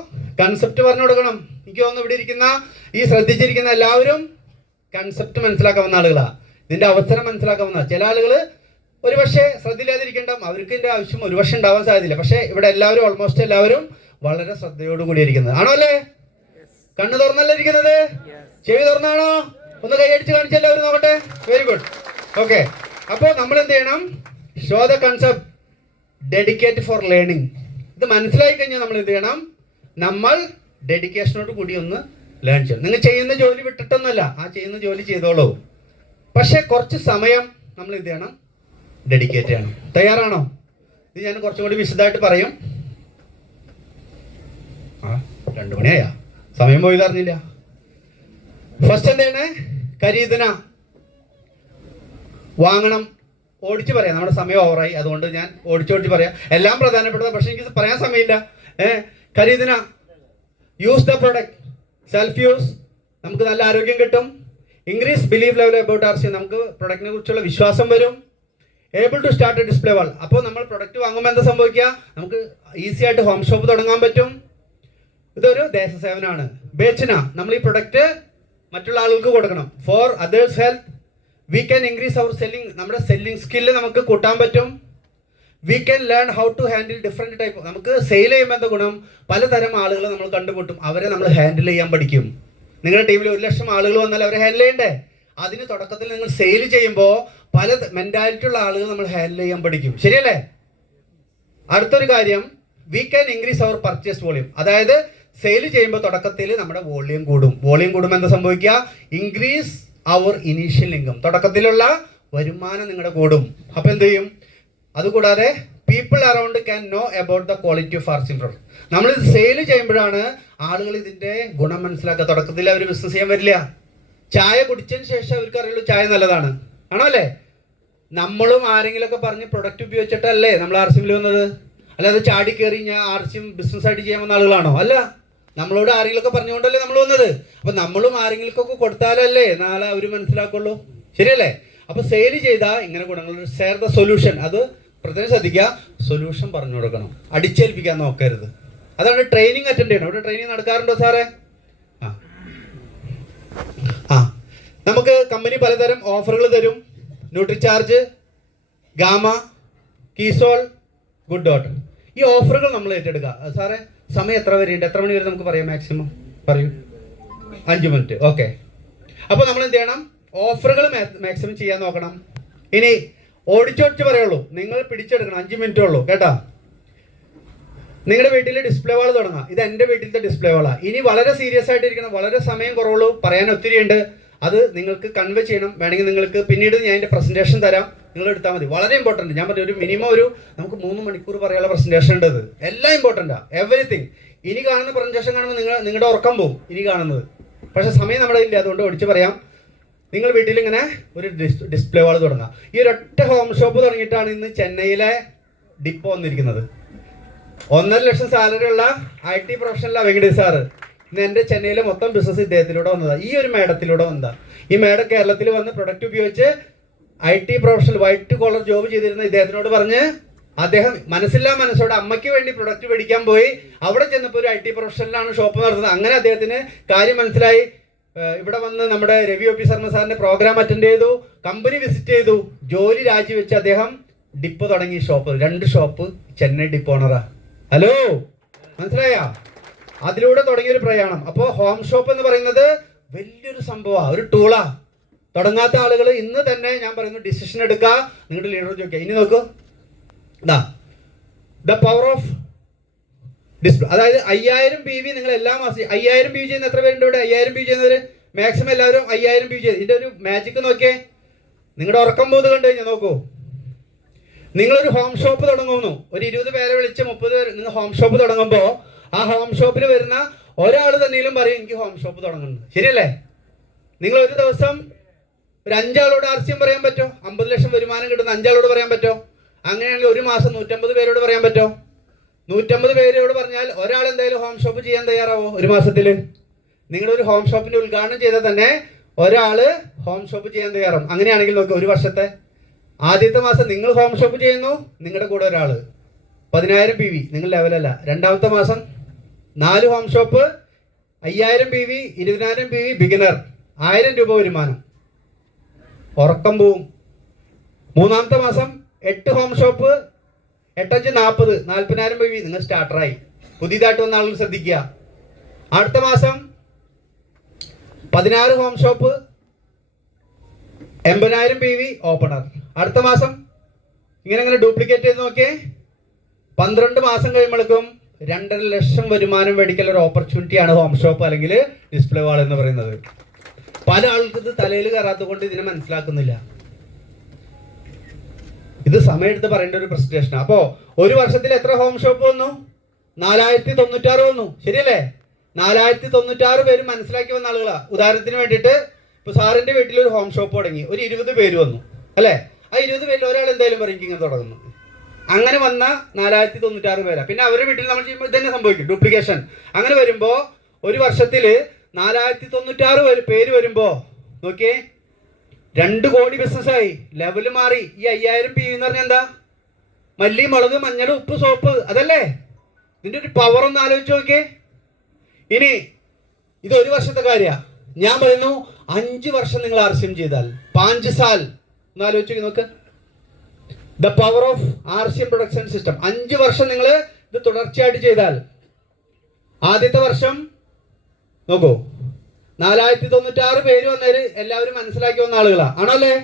കൺസെപ്റ്റ് പറഞ്ഞു കൊടുക്കണം. എനിക്ക് തോന്നുന്നു ഇവിടെ ഇരിക്കുന്ന ഈ ശ്രദ്ധിച്ചിരിക്കുന്ന എല്ലാവരും കൺസെപ്റ്റ് മനസ്സിലാക്കാവുന്ന ആളുകളാണ്. ഇതിന്റെ അവസരം മനസ്സിലാക്കാവുന്ന ചില ആളുകൾ ഒരുപക്ഷെ ശ്രദ്ധയില്ലാതിരിക്കേണ്ട, അവർക്ക് ഇതിന്റെ ആവശ്യം ഒരുപക്ഷെ ഉണ്ടാവാൻ സാധ്യതയില്ല. പക്ഷെ ഇവിടെ എല്ലാവരും ഓൾമോസ്റ്റ് എല്ലാവരും വളരെ ശ്രദ്ധയോടുകൂടി ഇരിക്കുന്നത് ആണോ? അല്ലേ? കണ്ണ് തുറന്നല്ലേ ഇരിക്കുന്നത്? ചെവി തുറന്നാണോ? ഒന്ന് കൈയടിച്ച് കാണിച്ച് എല്ലാവരും നോക്കട്ടെ. Very good. ഓക്കെ, അപ്പോൾ നമ്മൾ എന്ത് ചെയ്യണം? Show the concept, dedicate for learning. ഇത് മനസ്സിലായി കഴിഞ്ഞാൽ നമ്മൾ എന്ത് ചെയ്യണം? നമ്മൾ ഡെഡിക്കേഷനോട് കൂടി ഒന്ന് ലേൺ ചെയ്യണം. നിങ്ങൾ ചെയ്യുന്ന ജോലി വിട്ടിട്ടൊന്നുമല്ല, ആ ചെയ്യുന്ന ജോലി ചെയ്തോളൂ. പക്ഷെ കുറച്ച് സമയം നമ്മൾ എന്ത് ചെയ്യണം? ഡെഡിക്കേറ്റ് ചെയ്യണം. തയ്യാറാണോ? ഇത് ഞാൻ കുറച്ചും കൂടി വിശദമായിട്ട് പറയും. 2 മണിയായ സമയം പോയി അറിഞ്ഞില്ല. ഫസ്റ്റ് എന്താണ്? ഖരീദന വാങ്ങണം. ഓടിച്ച് പറയാം, നമ്മുടെ സമയം ഓവറായി, അതുകൊണ്ട് ഞാൻ ഓടിച്ചോടിച്ച് പറയാം. എല്ലാം പ്രധാനപ്പെട്ടത്, പക്ഷെ എനിക്ക് പറയാൻ സമയമില്ല. ഖരീദന, use the product, self use, നമുക്ക് നല്ല ആരോഗ്യം കിട്ടും. Increase believe level about R C, നമുക്ക് പ്രൊഡക്റ്റിനെ കുറിച്ചുള്ള വിശ്വാസം വരും. Able to start a display wall, അപ്പോൾ നമ്മൾ പ്രൊഡക്റ്റ് വാങ്ങുമ്പോൾ എന്താ സംഭവിക്കുക? നമുക്ക് ഈസി ആയിട്ട് ഹോം ഷോപ്പ് തുടങ്ങാൻ പറ്റും. ഇതൊരു ദേശസേവനമാണ്. ബേച്ചന, നമ്മൾ ഈ പ്രൊഡക്റ്റ് മറ്റുള്ള ആളുകൾക്ക് കൊടുക്കണം. For others health, we can increase our selling, നമ്മുടെ സെല്ലിംഗ് സ്കില്ല് നമുക്ക് കൂട്ടാൻ പറ്റും. We can learn how to handle different type, നമുക്ക് സെയിൽ ചെയ്യുമ്പോൾ എന്താ ഗുണം? പലതരം ആളുകളെ നമ്മൾ കണ്ടുമുട്ടും, അവരെ നമ്മൾ ഹാൻഡിൽ ചെയ്യാൻ പഠിക്കും. നിങ്ങളുടെ ടീമിൽ 1,00,000 ആളുകൾ വന്നാൽ അവരെ ഹാൻഡിൽ ചെയ്യണ്ടേ? അതിന് തുടക്കത്തിൽ നിങ്ങൾ സെയിൽ ചെയ്യുമ്പോൾ പല മെൻറ്റാലിറ്റി ഉള്ള ആളുകൾ നമ്മൾ ഹാൻഡിൽ ചെയ്യാൻ പഠിക്കും. ശരിയല്ലേ? അടുത്തൊരു കാര്യം, we can increase our purchase volume, അതായത് സെയിൽ ചെയ്യുമ്പോൾ തുടക്കത്തിൽ നമ്മുടെ വോളിയം കൂടും. വോളിയം കൂടുമ്പോൾ എന്താ സംഭവിക്കുക? ഇൻക്രീസ് അവർ ഇനീഷ്യൽ ഇൻകം, തുടക്കത്തിലുള്ള വരുമാനം നിങ്ങളുടെ കൂടും. അപ്പോൾ എന്ത് ചെയ്യും? അതുകൂടാതെ people around can know about the quality of ആർസിൻ പ്രൊഡക്റ്റ്, നമ്മളിത് സെയിൽ ചെയ്യുമ്പോഴാണ് ആളുകൾ ഇതിൻ്റെ ഗുണം മനസ്സിലാക്കുക. തുടക്കത്തിൽ അവർ ബിസിനസ് ചെയ്യാൻ വരില്ല. ചായ കുടിച്ചതിന് ശേഷം അവർക്ക് അറിയുള്ളൂ ചായ നല്ലതാണ്, ആണോ? അല്ലേ? നമ്മളും ആരെങ്കിലുമൊക്കെ പറഞ്ഞ് പ്രൊഡക്റ്റ് ഉപയോഗിച്ചിട്ടല്ലേ നമ്മൾ ആർസിമിൽ വന്നത്? അല്ലാതെ ചാടി കയറി ഞാൻ ആർസിം ബിസിനസ്സായിട്ട് ചെയ്യാൻ വന്ന ആളുകളാണോ? അല്ല, നമ്മളോട് ആരെങ്കിലുമൊക്കെ പറഞ്ഞുകൊണ്ടല്ലേ നമ്മൾ വന്നത്. അപ്പം നമ്മളും ആരെങ്കിലുമൊക്കെ കൊടുത്താലല്ലേ നാളെ അവർ മനസ്സിലാക്കുള്ളൂ. ശരിയല്ലേ? അപ്പോൾ സെയിൽ ചെയ്താൽ ഇങ്ങനെ ഗുണങ്ങൾ. ഷെയർ ദ സൊല്യൂഷൻ, അത് പ്രത്യേകം ശ്രദ്ധിക്കുക. സൊല്യൂഷൻ പറഞ്ഞു കൊടുക്കണം, അടിച്ചേൽപ്പിക്കാൻ നോക്കരുത്. അതാണ് ട്രെയിനിങ് അറ്റൻഡ് ചെയ്യണം. ഇവിടെ ട്രെയിനിങ് നടക്കാറുണ്ടോ സാറേ? നമുക്ക് കമ്പനി പലതരം ഓഫറുകൾ തരും. Nutricharge, Gamma, Keysoul, Good Dot. ഈ ഓഫറുകൾ നമ്മൾ ഏറ്റെടുക്കുക. സാറേ സമയം എത്ര വരെയുണ്ട്? എത്ര മണി വരെ നമുക്ക് പറയാം മാക്സിമം? പറയൂ. 5 മിനിറ്റ്. ഓക്കെ. അപ്പോൾ നമ്മൾ എന്ത് ചെയ്യണം? ഓഫറുകൾ മാക്സിമം ചെയ്യാൻ നോക്കണം. ഇനി ഓടിച്ചോടിച്ച് പറയുള്ളൂ, നിങ്ങൾ പിടിച്ചെടുക്കണം. 5 മിനിറ്റേ ഉള്ളൂ കേട്ടോ. നിങ്ങളുടെ വീട്ടിൽ ഡിസ്പ്ലേ വാൾ തുടങ്ങാം. ഇത് എൻ്റെ വീട്ടിലത്തെ ഡിസ്പ്ലേ വാളാണ്. ഇനി വളരെ സീരിയസ് ആയിട്ടിരിക്കണം, വളരെ സമയം കുറവുള്ളൂ, പറയാൻ ഒത്തിരി ഉണ്ട്. അത് നിങ്ങൾക്ക് കൺവേ ചെയ്യണം. വേണമെങ്കിൽ നിങ്ങൾക്ക് പിന്നീട് ഞാൻ എൻ്റെ പ്രസൻറ്റേഷൻ തരാം, നിങ്ങൾ എടുത്താൽ മതി. വളരെ ഇമ്പോർട്ടൻറ്റ്. ഞാൻ പറഞ്ഞു, ഒരു മിനിമം നമുക്ക് 3 മണിക്കൂർ പറയാനുള്ള പ്രസൻറ്റേഷൻ ഉണ്ട്. അത് എല്ലാം ഇമ്പോർട്ടൻറ്റാണ്, എവറിത്തിങ്. ഇനി കാണുന്ന പ്രസൻറ്റേഷൻ കാണുമ്പോൾ നിങ്ങളുടെ ഉറക്കം പോകും ഇനി കാണുന്നത്. പക്ഷേ സമയം നമ്മുടെ ഇല്ല, അതുകൊണ്ട് ഒടിച്ച് പറയാം. നിങ്ങൾ വീട്ടിൽ ഇങ്ങനെ ഒരു ഡിസ്പ്ലേ വാൾ തുടങ്ങാം. ഈ ഒരൊറ്റ ഹോം ഷോപ്പ് തുടങ്ങിയിട്ടാണ് ഇന്ന് ചെന്നൈയിലെ ഡിപ്പോ വന്നിരിക്കുന്നത്. 1.5 ലക്ഷം സാലറി ഉള്ള IT പ്രൊഫഷണലാണ് വെങ്കടേഷ് സാറ്. ഇന്ന് എൻ്റെ ചെന്നൈയിലെ മൊത്തം ബിസിനസ് ഇദ്ദേഹത്തിലൂടെ വന്നതാണ്, ഈ ഒരു മേഡത്തിലൂടെ വന്നതാണ്. ഈ മേഡം കേരളത്തിൽ വന്ന് പ്രൊഡക്റ്റ് ഉപയോഗിച്ച് IT professional white collar job ചെയ്തിരുന്ന ഇദ്ദേഹത്തിനോട് പറഞ്ഞ് അദ്ദേഹം മനസ്സോടെ അമ്മയ്ക്ക് വേണ്ടി പ്രൊഡക്റ്റ് മേടിക്കാൻ പോയി. അവിടെ ചെന്നപ്പോൾ ഒരു IT പ്രൊഫഷണലാണ് ഷോപ്പ് നടത്തുന്നത്. അങ്ങനെ അദ്ദേഹത്തിന് കാര്യം മനസ്സിലായി. ഇവിടെ വന്ന് നമ്മുടെ രവി OP ശർമ്മ സാറിന്റെ പ്രോഗ്രാം അറ്റൻഡ് ചെയ്തു, കമ്പനി വിസിറ്റ് ചെയ്തു, ജോലി രാജിവെച്ച് അദ്ദേഹം ഡിപ്പോ തുടങ്ങി. ഷോപ്പ് 2 ഷോപ്പ് ചെന്നൈ ഡിപ്പോ ഓണറാ. ഹലോ, മനസ്സിലായ? അതിലൂടെ തുടങ്ങിയൊരു പ്രയാണം. അപ്പോൾ ഹോം ഷോപ്പ് എന്ന് പറയുന്നത് വലിയൊരു സംഭവമാണ്, ഒരു ടൂളാ. തുടങ്ങാത്ത ആളുകൾ ഇന്ന് തന്നെ ഞാൻ പറയുന്നു ഡിസിഷൻ എടുക്കുക. നിങ്ങളുടെ ലീഡർ ചോദിക്കുക. ഇനി നോക്കൂ, ദ പവർ ഓഫ് ഡിസ്പ്ലേ. അതായത് 5000 PV നിങ്ങൾ എല്ലാ മാസം 5000 PV ചെയ്യുന്ന എത്ര പേരുണ്ട് ഇവിടെ? 5000 PV ചെയ്യുന്നവർ മാക്സിമം എല്ലാവരും 5000 PV ചെയ്ത്. ഇതിൻ്റെ ഒരു മാജിക്ക് നോക്കിയേ. നിങ്ങളുടെ ഉറക്കം പോത് കണ്ടു കഴിഞ്ഞാൽ നോക്കൂ. നിങ്ങളൊരു ഹോം ഷോപ്പ് തുടങ്ങുന്നു, ഒരു 20 പേരെ വിളിച്ച് 30 പേര് നിങ്ങൾ ഹോം ഷോപ്പ് തുടങ്ങുമ്പോൾ ആ ഹോം ഷോപ്പിൽ വരുന്ന ഒരാൾ തന്നെയും പറയും എനിക്ക് ഹോം ഷോപ്പ് തുടങ്ങുന്നുണ്ട്. ശരിയല്ലേ? നിങ്ങൾ ഒരു ദിവസം ഒരു 5 ആളോട് ആർസ്യം പറയാൻ പറ്റോ? 50 ലക്ഷം വരുമാനം കിട്ടുന്ന 5 ആളോട് പറയാൻ പറ്റോ? അങ്ങനെയാണെങ്കിൽ ഒരു മാസം 150 പേരോട് പറയാൻ പറ്റോ? 150 പേരോട് പറഞ്ഞാൽ ഒരാൾ എന്തായാലും ഹോം ഷോപ്പ് ചെയ്യാൻ തയ്യാറാവോ? ഒരു മാസത്തിൽ നിങ്ങളൊരു ഹോം ഷോപ്പിന്റെ ഉദ്ഘാടനം ചെയ്താൽ തന്നെ ഒരാൾ ഹോം ഷോപ്പ് ചെയ്യാൻ തയ്യാറാവും. അങ്ങനെയാണെങ്കിൽ നോക്കുക, ഒരു വർഷത്തെ ആദ്യത്തെ മാസം നിങ്ങൾ ഹോം ഷോപ്പ് ചെയ്യുന്നു, നിങ്ങളുടെ കൂടെ ഒരാൾ 10000 PV, നിങ്ങൾ ലെവലല്ല. രണ്ടാമത്തെ മാസം 4 home shop, 5000 PV, 20000 PV, beginner, 1000 രൂപ വരുമാനം. ഉറക്കം പോവും. മൂന്നാമത്തെ മാസം 8 ഹോം ഷോപ്പ്, 8×5 40, 40000 PV, നിങ്ങൾ സ്റ്റാർട്ടറായി. പുതിയതായിട്ട് വന്ന ആളുകൾ ശ്രദ്ധിക്കുക. അടുത്ത മാസം 16 ഹോം ഷോപ്പ്, 80000 PV, ഓപ്പണർ. അടുത്ത മാസം ഇങ്ങനെ ഡ്യൂപ്ലിക്കേറ്റ് ചെയ്ത് നോക്കിയേ. 12 മാസം കഴിയുമ്പോഴേക്കും 2.5 ലക്ഷം വരുമാനം മേടിക്കൽ ഒരു ഓപ്പർച്യൂണിറ്റിയാണ് ഹോം ഷോപ്പ് അല്ലെങ്കിൽ ഡിസ്പ്ലേ വാൾ എന്ന് പറയുന്നത്. പല ആൾക്ക് ഇത് തലയിൽ കയറാത്തത് കൊണ്ട് ഇതിനെ മനസ്സിലാക്കുന്നില്ല. ഇത് സമയമെടുത്ത് പറയേണ്ട ഒരു പ്രസന്റേഷനാണ്. അപ്പോൾ ഒരു വർഷത്തിൽ എത്ര ഹോം ഷോപ്പ് വന്നു? 4096 വന്നു. ശരിയല്ലേ? 4096 പേര് മനസ്സിലാക്കി വന്ന ആളുകളാണ്. ഉദാഹരണത്തിന് വേണ്ടിയിട്ട് ഇപ്പോൾ സാറിൻ്റെ വീട്ടിൽ ഒരു ഹോം ഷോപ്പ് തുടങ്ങി, ഒരു 20 പേര് വന്നു അല്ലേ? ആ 20 പേരിൽ ഒരാൾ എന്തായാലും പറയും ഇങ്ങനെ തുടങ്ങുന്നു. അങ്ങനെ വന്ന 4096 പേരാണ്. പിന്നെ അവരുടെ വീട്ടിൽ നമ്മൾ ചെയ്യുമ്പോൾ ഇതന്നെ സംഭവിക്കും, ഡ്യൂപ്ലിക്കേഷൻ. അങ്ങനെ വരുമ്പോൾ ഒരു വർഷത്തിൽ 4096 പേര് വരുമ്പോൾ നോക്കിയേ, 2 കോടി ബിസിനസ്സായി. ലെവല് മാറി. ഈ 5000 PV എന്ന് പറഞ്ഞാൽ എന്താ? മല്ലി, മുളക്, മഞ്ഞൾ, ഉപ്പ്, സോപ്പ്, അതല്ലേ? ഇതിൻ്റെ ഒരു പവർ ഒന്ന് ആലോചിച്ച് നോക്കിയേ. ഇനി ഇത് ഒരു വർഷത്തെ കാര്യമാണ്. ഞാൻ പറയുന്നു 5 വർഷം നിങ്ങൾ ആർസ്യം ചെയ്താൽ 5 സാൽ ഒന്ന് ആലോചിച്ച് നോക്ക്. The power of RCM production system. 5 വർഷം നിങ്ങൾ ഇത് തുടർച്ചയായിട്ട് ചെയ്താൽ ആദ്യത്തെ വർഷം നോക്കൂ, 4096 പേര് വന്നവര് എല്ലാവരും മനസ്സിലാക്കി വന്ന ആളുകളാണ്, ആണല്ലേ?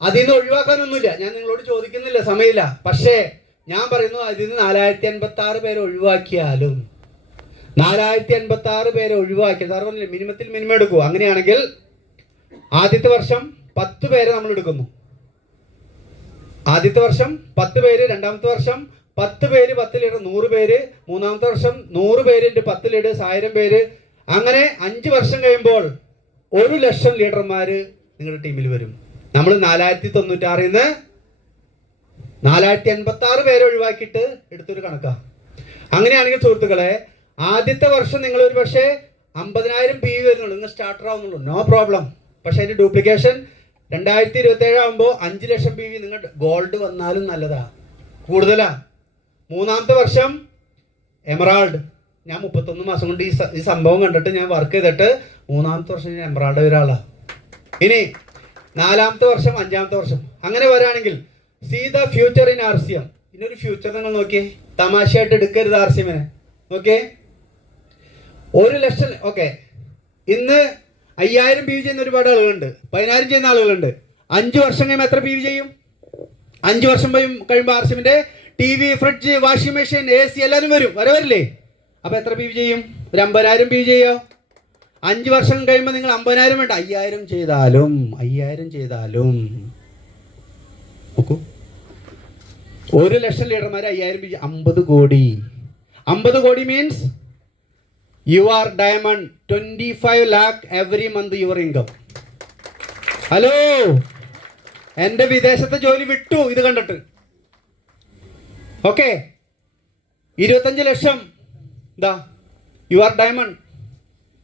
അതിൽ നിന്ന് ഒഴിവാക്കാനൊന്നുമില്ല, ഞാൻ നിങ്ങളോട് ചോദിക്കുന്നില്ല, സമയമില്ല. പക്ഷേ ഞാൻ പറയുന്നു അതിൽ നിന്ന് 4086 പേരെ ഒഴിവാക്കിയാലും 4086 പേരെ ഒഴിവാക്കി സാർ പറഞ്ഞില്ലേ മിനിമത്തിൽ മിനിമം എടുക്കൂ. അങ്ങനെയാണെങ്കിൽ ആദ്യത്തെ വർഷം 10 പേരെ നമ്മൾ എടുക്കുന്നു. ആദ്യത്തെ വർഷം 10 പേര്, രണ്ടാമത്തെ വർഷം 10 പേര് 10 ലീഡർ 100 പേര്, മൂന്നാമത്തെ വർഷം 100 പേര് × 10 ലീഡേഴ്സ് 1000 പേര്. അങ്ങനെ 5 വർഷം കഴിയുമ്പോൾ 1 ലക്ഷം ലീഡർമാർ നിങ്ങളുടെ ടീമിൽ വരും. നമ്മൾ 4096 നിന്ന് 4086 പേരെ ഒഴിവാക്കിയിട്ട് എടുത്തൊരു കണക്കാണ്. അങ്ങനെയാണെങ്കിൽ സുഹൃത്തുക്കളെ, ആദ്യത്തെ വർഷം നിങ്ങൾ ഒരു പക്ഷേ 50000 PV വരുന്നുള്ളൂ, നിങ്ങൾ സ്റ്റാർട്ടർ ആവുന്നുള്ളൂ, നോ പ്രോബ്ലം. പക്ഷേ അതിൻ്റെ ഡ്യൂപ്ലിക്കേഷൻ 2027 ആകുമ്പോൾ 5 ലക്ഷം PV നിങ്ങൾ ഗോൾഡ് വന്നാലും നല്ലതാ, കൂടുതലാ. മൂന്നാമത്തെ വർഷം എമറാൾഡ്. ഞാൻ 31 മാസം കൊണ്ട് ഈ സംഭവം കണ്ടിട്ട് ഞാൻ വർക്ക് ചെയ്തിട്ട് മൂന്നാമത്തെ വർഷം ഞാൻ എമറാൾഡ് ഒരാളാണ്. ഇനി 4ാമത്തെ വർഷം, 5ാമത്തെ വർഷം, അങ്ങനെ വരാണെങ്കിൽ സീ ദ ഫ്യൂച്ചർ ഇൻ ആർസ്യം. ഇതിനൊരു ഫ്യൂച്ചർ നിങ്ങൾ നോക്കിയേ, തമാശയായിട്ട് എടുക്കരുത് ആർസ്യമിനെ. ഓക്കെ, 1 ലക്ഷം. ഓക്കെ, ഇന്ന് 5000 PV ചെയ്യുന്ന ഒരുപാട് ആളുകളുണ്ട്, 10000 ചെയ്യുന്ന ആളുകളുണ്ട്. 5 വർഷം കഴിയുമ്പോൾ എത്ര PV ചെയ്യും? 5 വർഷം കഴിയുമ്പോൾ ആർസ്യമിൻ്റെ TV, fridge, washing machine, AC എല്ലാവരും വരും. വരില്ലേ? അപ്പോൾ എത്ര PV ചെയ്യും? ഒരു 50,000 PV ചെയ്യോ? 5 വർഷം കഴിയുമ്പോൾ നിങ്ങൾ 50,000 വേണ്ട 5,000 ചെയ്താലും നോക്കൂ, 1 ലക്ഷം ലീഡർമാർ 5,000 PV, 50 കോടി. 50 കോടി means you are diamond. 25 lakh every month your income. Hello, എൻ്റെ വിദേശത്തെ ജോലി വിട്ടു ഇത് കണ്ടിട്ട്. ഓക്കെ, 25 ലക്ഷം ഇതാ യു ആർ ഡയമണ്ട്.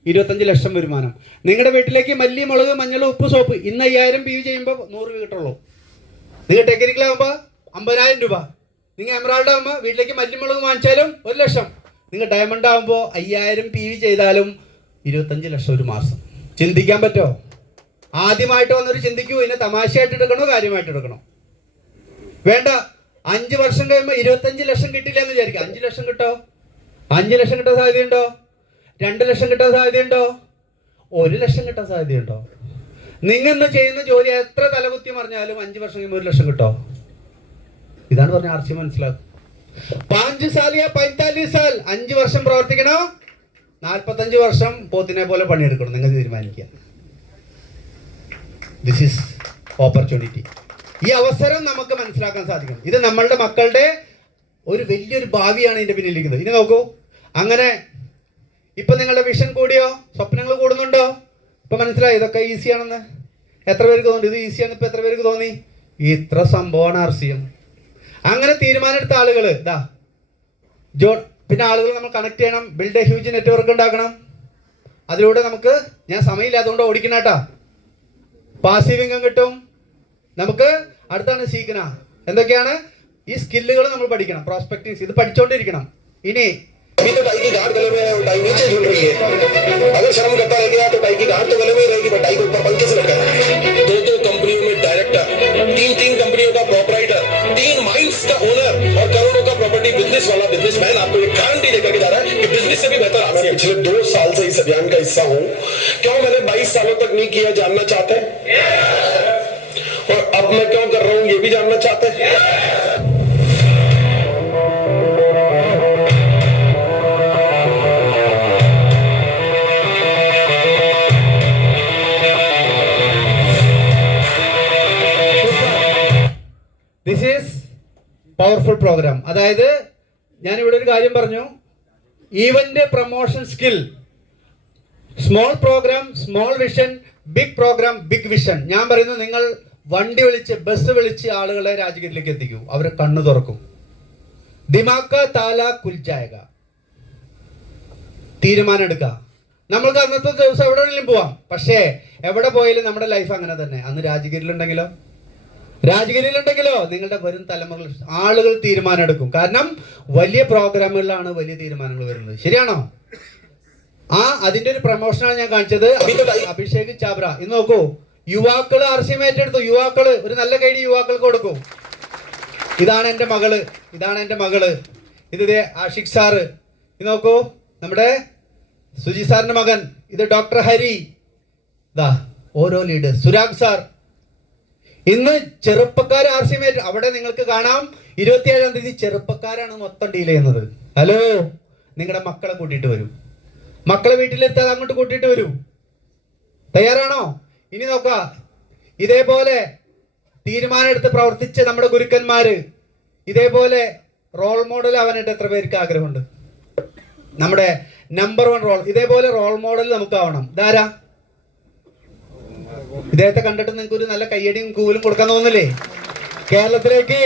25 ലക്ഷം വരുമാനം. നിങ്ങളുടെ വീട്ടിലേക്ക് മല്ലി, മുളക്, മഞ്ഞൾ, ഉപ്പ്, സോപ്പ് ഇന്ന് 5,000 PV ചെയ്യുമ്പോൾ 100 രൂപ കിട്ടുള്ളൂ. നിങ്ങൾ ടെക്നിക്കലാകുമ്പോൾ 50,000 രൂപ. നിങ്ങൾ എമറാൾഡ് ആകുമ്പോൾ വീട്ടിലേക്ക് മല്ലി, മുളക് വാങ്ങിച്ചാലും 1 ലക്ഷം. നിങ്ങൾ ഡയമണ്ട് ആകുമ്പോൾ 5,000 PV ചെയ്താലും 25 ലക്ഷം ഒരു മാസം. ചിന്തിക്കാൻ പറ്റുമോ? ആദ്യമായിട്ട് വന്നൊരു ചിന്തിക്കൂ, ഇതിനെ തമാശയായിട്ട് എടുക്കണോ കാര്യമായിട്ട് എടുക്കണോ? വേണ്ട. 5 വർഷം കഴിയുമ്പോൾ 25 ലക്ഷം കിട്ടില്ല എന്ന് വിചാരിക്കുക. 5 ലക്ഷം കിട്ടോ? 5 ലക്ഷം കിട്ടാൻ സാധ്യതയുണ്ടോ? 2 ലക്ഷം കിട്ടാൻ സാധ്യതയുണ്ടോ? 1 ലക്ഷം കിട്ടാൻ സാധ്യതയുണ്ടോ? നിങ്ങൾ ഇന്ന് ചെയ്യുന്ന ജോലി എത്ര തലകുത്തി മറിഞ്ഞാലും 5 വർഷം കഴിയുമ്പോൾ 1 ലക്ഷം കിട്ടോ? ഇതാണ് പറഞ്ഞ RC മനസ്സിലാക്കും. 5 സാൽ 45 സാൽ 5 വർഷം പ്രവർത്തിക്കണോ, 45 വർഷം പോത്തിനെ പോലെ പണിയെടുക്കണം. നിങ്ങൾ തീരുമാനിക്കുക. This is opportunity. ഈ അവസരം നമുക്ക് മനസ്സിലാക്കാൻ സാധിക്കണം. ഇത് നമ്മളുടെ മക്കളുടെ ഒരു വലിയൊരു ഭാവിയാണ് ഇതിൻ്റെ പിന്നിലിരിക്കുന്നത്. ഇനി നോക്കൂ, അങ്ങനെ ഇപ്പം നിങ്ങളുടെ വിഷൻ കൂടിയോ? സ്വപ്നങ്ങൾ കൂടുന്നുണ്ടോ? ഇപ്പം മനസ്സിലായി ഇതൊക്കെ ഈസിയാണെന്ന്? എത്ര പേർക്ക് തോന്നി ഇത് ഈസിയാണെന്ന്? ഇപ്പം എത്ര പേർക്ക് തോന്നി ഇത്ര സംഭവമാണ് RC? അങ്ങനെ തീരുമാനമെടുത്ത ആളുകൾ ഇതാ പിന്നെ ആളുകൾ നമ്മൾ കണക്ട് ചെയ്യണം. ബിൽഡ് എ ഹ്യൂജ് നെറ്റ്വർക്ക് ഉണ്ടാക്കണം. അതിലൂടെ നമുക്ക്, ഞാൻ സമയമില്ലാത്തതുകൊണ്ട് ഓടിക്കണം കേട്ടാ, പാസീവ് ഇൻകം കിട്ടും. നമുക്ക് അടുത്താണ് സീക്കന. എന്തൊക്കെയാണ് ഈ സ്കില്ലുകൾ നമ്മൾ പഠിക്കണം? പ്രോസ്പെക്ടിങ്സ് ഇത് പഠിച്ചുകൊണ്ടിരിക്കണം. ഇനി अभी तो टाई की गांठ गले में है, टाई नीचे झूल रही है. अगर शर्म करता रह गया तो टाई की गांठ तो गले में ही रहेगी, पर टाई के ऊपर पंखे से लटका है. 2 कंपनियों में डायरेक्टर, 3 कंपनियों का प्रोपराइटर, 3 माइल्स का ओनर और करोड़ों का प्रॉपर्टी बिजनेस वाला बिजनेसमैन आपको एक गारंटी देकर के जा रहा है कि बिजनेस से भी बेहतर आप. मैं पिछले 2 साल से इस अभियान का हिस्सा हूँ. क्यों मैंने 22 सालों तक नहीं किया, जानना चाहते हैं? और अब मैं क्यों कर रहा हूँ, ये भी जानना चाहते हैं? This is powerful program. അതായത് ഞാനിവിടെ ഒരു കാര്യം പറഞ്ഞു, event promotion skill, small program small vision, big program big vision. ഞാൻ പറയുന്നു, നിങ്ങൾ വണ്ടി വിളിച്ച് ബസ് വിളിച്ച് ആളുകളെ രാജഗിരിയിലേക്ക് എത്തിക്കൂ. അവരെ കണ്ണു തുറക്കും. ദിമാക്ക താല കുൽജായക. തീരുമാനം എടുക്കുക. നമ്മൾക്ക് അന്നത്തെ ദിവസം എവിടെ വേണമെങ്കിലും പോവാം. പക്ഷേ എവിടെ പോയാലും നമ്മുടെ ലൈഫ് അങ്ങനെ തന്നെ. അന്ന് രാജഗിരിയിലുണ്ടെങ്കിലോ നിങ്ങളുടെ വരും തലമുറകൾ ആളുകൾ തീരുമാനം എടുക്കും. കാരണം വലിയ പ്രോഗ്രാമുകളിലാണ് വലിയ തീരുമാനങ്ങൾ വരുന്നത്. ശരിയാണോ? അതിന്റെ ഒരു പ്രൊമോഷനാണ് ഞാൻ കാണിച്ചത്. അഭിഷേക് ചാബ്ര. ഇന്ന് നോക്കൂ, യുവാക്കൾ RC ഏറ്റെടുത്തു. യുവാക്കള് ഒരു നല്ല കൈഡി യുവാക്കൾക്ക് കൊടുക്കും. ഇതാണ് എൻ്റെ മകള്. ഇത് ആഷിഖ് സാറ്. ഇത് നോക്കൂ, നമ്മുടെ സുജി സാറിന്റെ മകൻ. ഇത് ഡോക്ടർ ഹരി. ഓരോ ലീഡർ. സുരാഗ് സാർ. ഇന്ന് ചെറുപ്പക്കാർ RC അവിടെ നിങ്ങൾക്ക് കാണാം. 27-ാം തീയതി ചെറുപ്പക്കാരാണ് മൊത്തം ഡീൽ ചെയ്യുന്നത്. ഹലോ, നിങ്ങളുടെ മക്കളെ കൂട്ടിയിട്ട് വരും. മക്കളെ വീട്ടിലെത്താതെ അങ്ങോട്ട് കൂട്ടിയിട്ട് വരും. തയ്യാറാണോ? ഇനി നോക്കാം, ഇതേപോലെ തീരുമാനമെടുത്ത് പ്രവർത്തിച്ച നമ്മുടെ ഗുരുക്കന്മാര്, ഇതേപോലെ റോൾ മോഡൽ ആവാനായിട്ട് എത്ര പേർക്ക് ആഗ്രഹമുണ്ട്? നമ്മുടെ നമ്പർ 1 റോൾ, ഇതേപോലെ റോൾ മോഡൽ നമുക്കാവണം. ഇതാരാ? ഇദ്ദേഹത്തെ കണ്ടിട്ട് നിങ്ങൾക്ക് ഒരു നല്ല കയ്യടിയും കൂലും കൊടുക്കാൻ തോന്നില്ലേ? കേരളത്തിലേക്ക്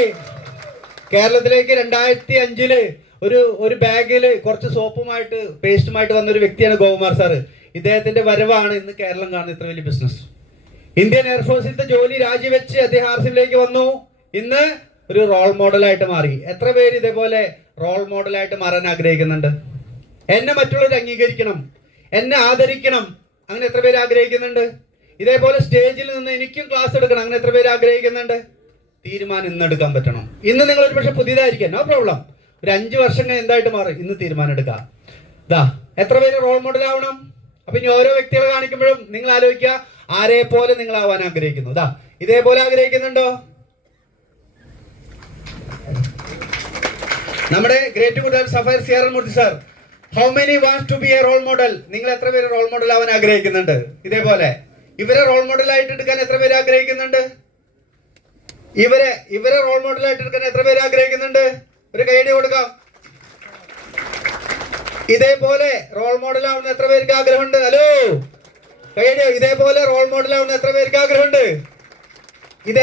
2005 ഒരു ബാഗിൽ കുറച്ച് സോപ്പുമായിട്ട് പേസ്റ്റുമായിട്ട് വന്നൊരു വ്യക്തിയാണ് ഗോകുമാർ സാറ്. ഇദ്ദേഹത്തിന്റെ വരവാണ് ഇന്ന് കേരളം കാണുന്ന ഇത്ര വലിയ ബിസിനസ്. ഇന്ത്യൻ എയർഫോഴ്സിലത്തെ ജോലി രാജിവെച്ച് അദ്ദേഹം RCയിലേക്ക് വന്നു. ഇന്ന് ഒരു റോൾ മോഡലായിട്ട് മാറി. എത്ര പേര് ഇതേപോലെ റോൾ മോഡലായിട്ട് മാറാൻ ആഗ്രഹിക്കുന്നുണ്ട്? എന്നെ മറ്റുള്ളവർ അംഗീകരിക്കണം, എന്നെ ആദരിക്കണം, അങ്ങനെ എത്ര പേര് ആഗ്രഹിക്കുന്നുണ്ട്? ഇതേപോലെ സ്റ്റേജിൽ നിന്ന് എനിക്കും ക്ലാസ് എടുക്കണം, അങ്ങനെ എത്ര പേര് ആഗ്രഹിക്കുന്നുണ്ട്? തീരുമാനം ഇന്ന് എടുക്കാൻ പറ്റണം. ഇന്ന് നിങ്ങൾ ഒരു പക്ഷെ പുതിയതായിരിക്കാം, നോ പ്രോബ്ലം. ഒരു 5 വർഷം എന്തായിട്ട് മാറും? ഇന്ന് തീരുമാനം എടുക്കുക. എത്ര പേര് റോൾ മോഡൽ ആവണം? അപ്പൊ ഇനി ഓരോ വ്യക്തികളെ കാണിക്കുമ്പോഴും നിങ്ങൾ ആലോചിക്കുക, ആരെ പോലെ നിങ്ങൾ ആവാൻ ആഗ്രഹിക്കുന്നു? ഇതേപോലെ ആഗ്രഹിക്കുന്നുണ്ടോ? നമ്മുടെ great good sapphire C R Murthy sir, how many wants to be a role model? നിങ്ങൾ എത്ര പേര് റോൾ മോഡൽ ആവാൻ ആഗ്രഹിക്കുന്നുണ്ട്? ഇതേപോലെ ഇവരെ റോൾ മോഡൽ ആയിട്ട് എടുക്കാൻ എത്ര പേര് ആഗ്രഹിക്കുന്നുണ്ട്? ഇവരെ റോൾ മോഡൽ ആയിട്ട് എടുക്കാൻ എത്ര പേര് ആഗ്രഹിക്കുന്നുണ്ട്? ഒരു കൈയടി കൊടുക്കാം. ഇതേപോലെ റോൾ മോഡൽ ആവുന്ന എത്ര പേർക്ക് ആഗ്രഹമുണ്ട്? ഹലോ, കൈയടി. ഇതേപോലെ റോൾ മോഡൽ ആവുന്ന എത്ര പേർക്ക് ആഗ്രഹമുണ്ട്? ഇത്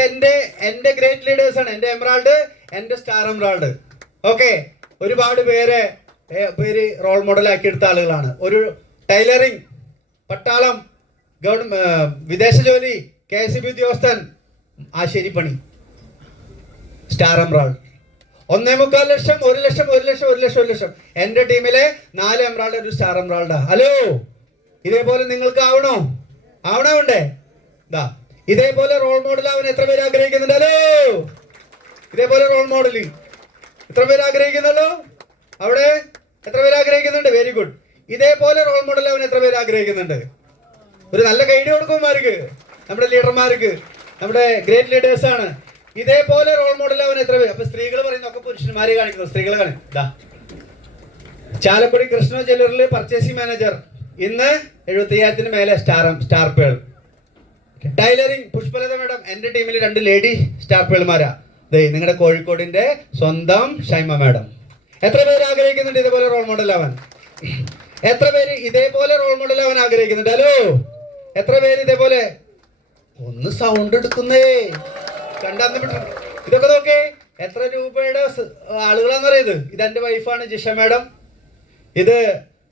എന്റെ ഗ്രേറ്റ് ലീഡേഴ്സ് ആണ്, എന്റെ എമറാൾഡ്, എന്റെ സ്റ്റാർ എമറാൾഡ്. ഓക്കെ, ഒരുപാട് പേര് റോൾ മോഡൽ ആക്കി എടുത്ത ആളുകളാണ്. ഒരു ടൈലറിംഗ്, പട്ടാളം, വിദേശ ജോലി, KSB ഉദ്യോഗസ്ഥൻ, ആശേരിപ്പണി, സ്റ്റാർ എമറാൾഡ്. 1.25 ലക്ഷം, 1 ലക്ഷം, 1 ലക്ഷം, 1 ലക്ഷം, 1 ലക്ഷം. എന്റെ ടീമിലെ 4 എമറാൾഡ്, ഒരു സ്റ്റാർ എമറാൾഡാ. ഹലോ, ഇതേപോലെ നിങ്ങൾക്ക് ആവണമുണ്ടേ? ഇതേപോലെ റോൾ മോഡൽ ആവാൻ എത്ര പേര് ആഗ്രഹിക്കുന്നുണ്ട്? ഹലോ, ഇതേപോലെ റോൾ മോഡൽ എത്ര പേര് ആഗ്രഹിക്കുന്നുള്ളൂ? അവിടെ എത്ര പേര് ആഗ്രഹിക്കുന്നുണ്ട്? Very good. ഇതേപോലെ റോൾ മോഡൽ ആവാൻ എത്ര പേര് ആഗ്രഹിക്കുന്നുണ്ട്? ഒരു നല്ല ഗൈഡ് കൊടുക്കുമാർക്ക്, നമ്മുടെ ലീഡർമാർക്ക്, നമ്മുടെ ഗ്രേറ്റ് ലീഡേഴ്സ് ആണ്. ഇതേപോലെ റോൾ മോഡൽ ആവാൻ എത്ര പേര്? അപ്പൊ സ്ത്രീകൾ പറയുന്നൊക്കെ പുരുഷന്മാരെ കാണിക്കുന്നു, സ്ത്രീകളെ കാണിക്കും. ചാലക്കുടി കൃഷ്ണ ജ്വല്ലറിൽ പർച്ചേസിംഗ് മാനേജർ, ഇന്ന് 75,000 മേലെ star pearl. Tailoring Pushpalatha madam, എന്റെ ടീമിൽ 2 ലേഡി സ്റ്റാർ പേൾമാരാ. നിങ്ങളുടെ കോഴിക്കോടിന്റെ സ്വന്തം ഷൈമ മാഡം. എത്ര പേര് ആഗ്രഹിക്കുന്നുണ്ട് ഇതേപോലെ റോൾ മോഡൽ ആവാൻ? എത്ര പേര് ഇതേപോലെ റോൾ മോഡൽ ആവാൻ ആഗ്രഹിക്കുന്നുണ്ട്? ഹലോ, എത്ര പേര് ഇതേപോലെ? ഒന്ന് സൗണ്ട് എടുക്കുന്നേ, കണ്ടു. ഇതൊക്കെ നോക്കേ, എത്ര രൂപയുടെ ആളുകളാന്ന് പറയുന്നത്. ഇത് എന്റെ വൈഫാണ് ജിഷ മാഡം, ഇത്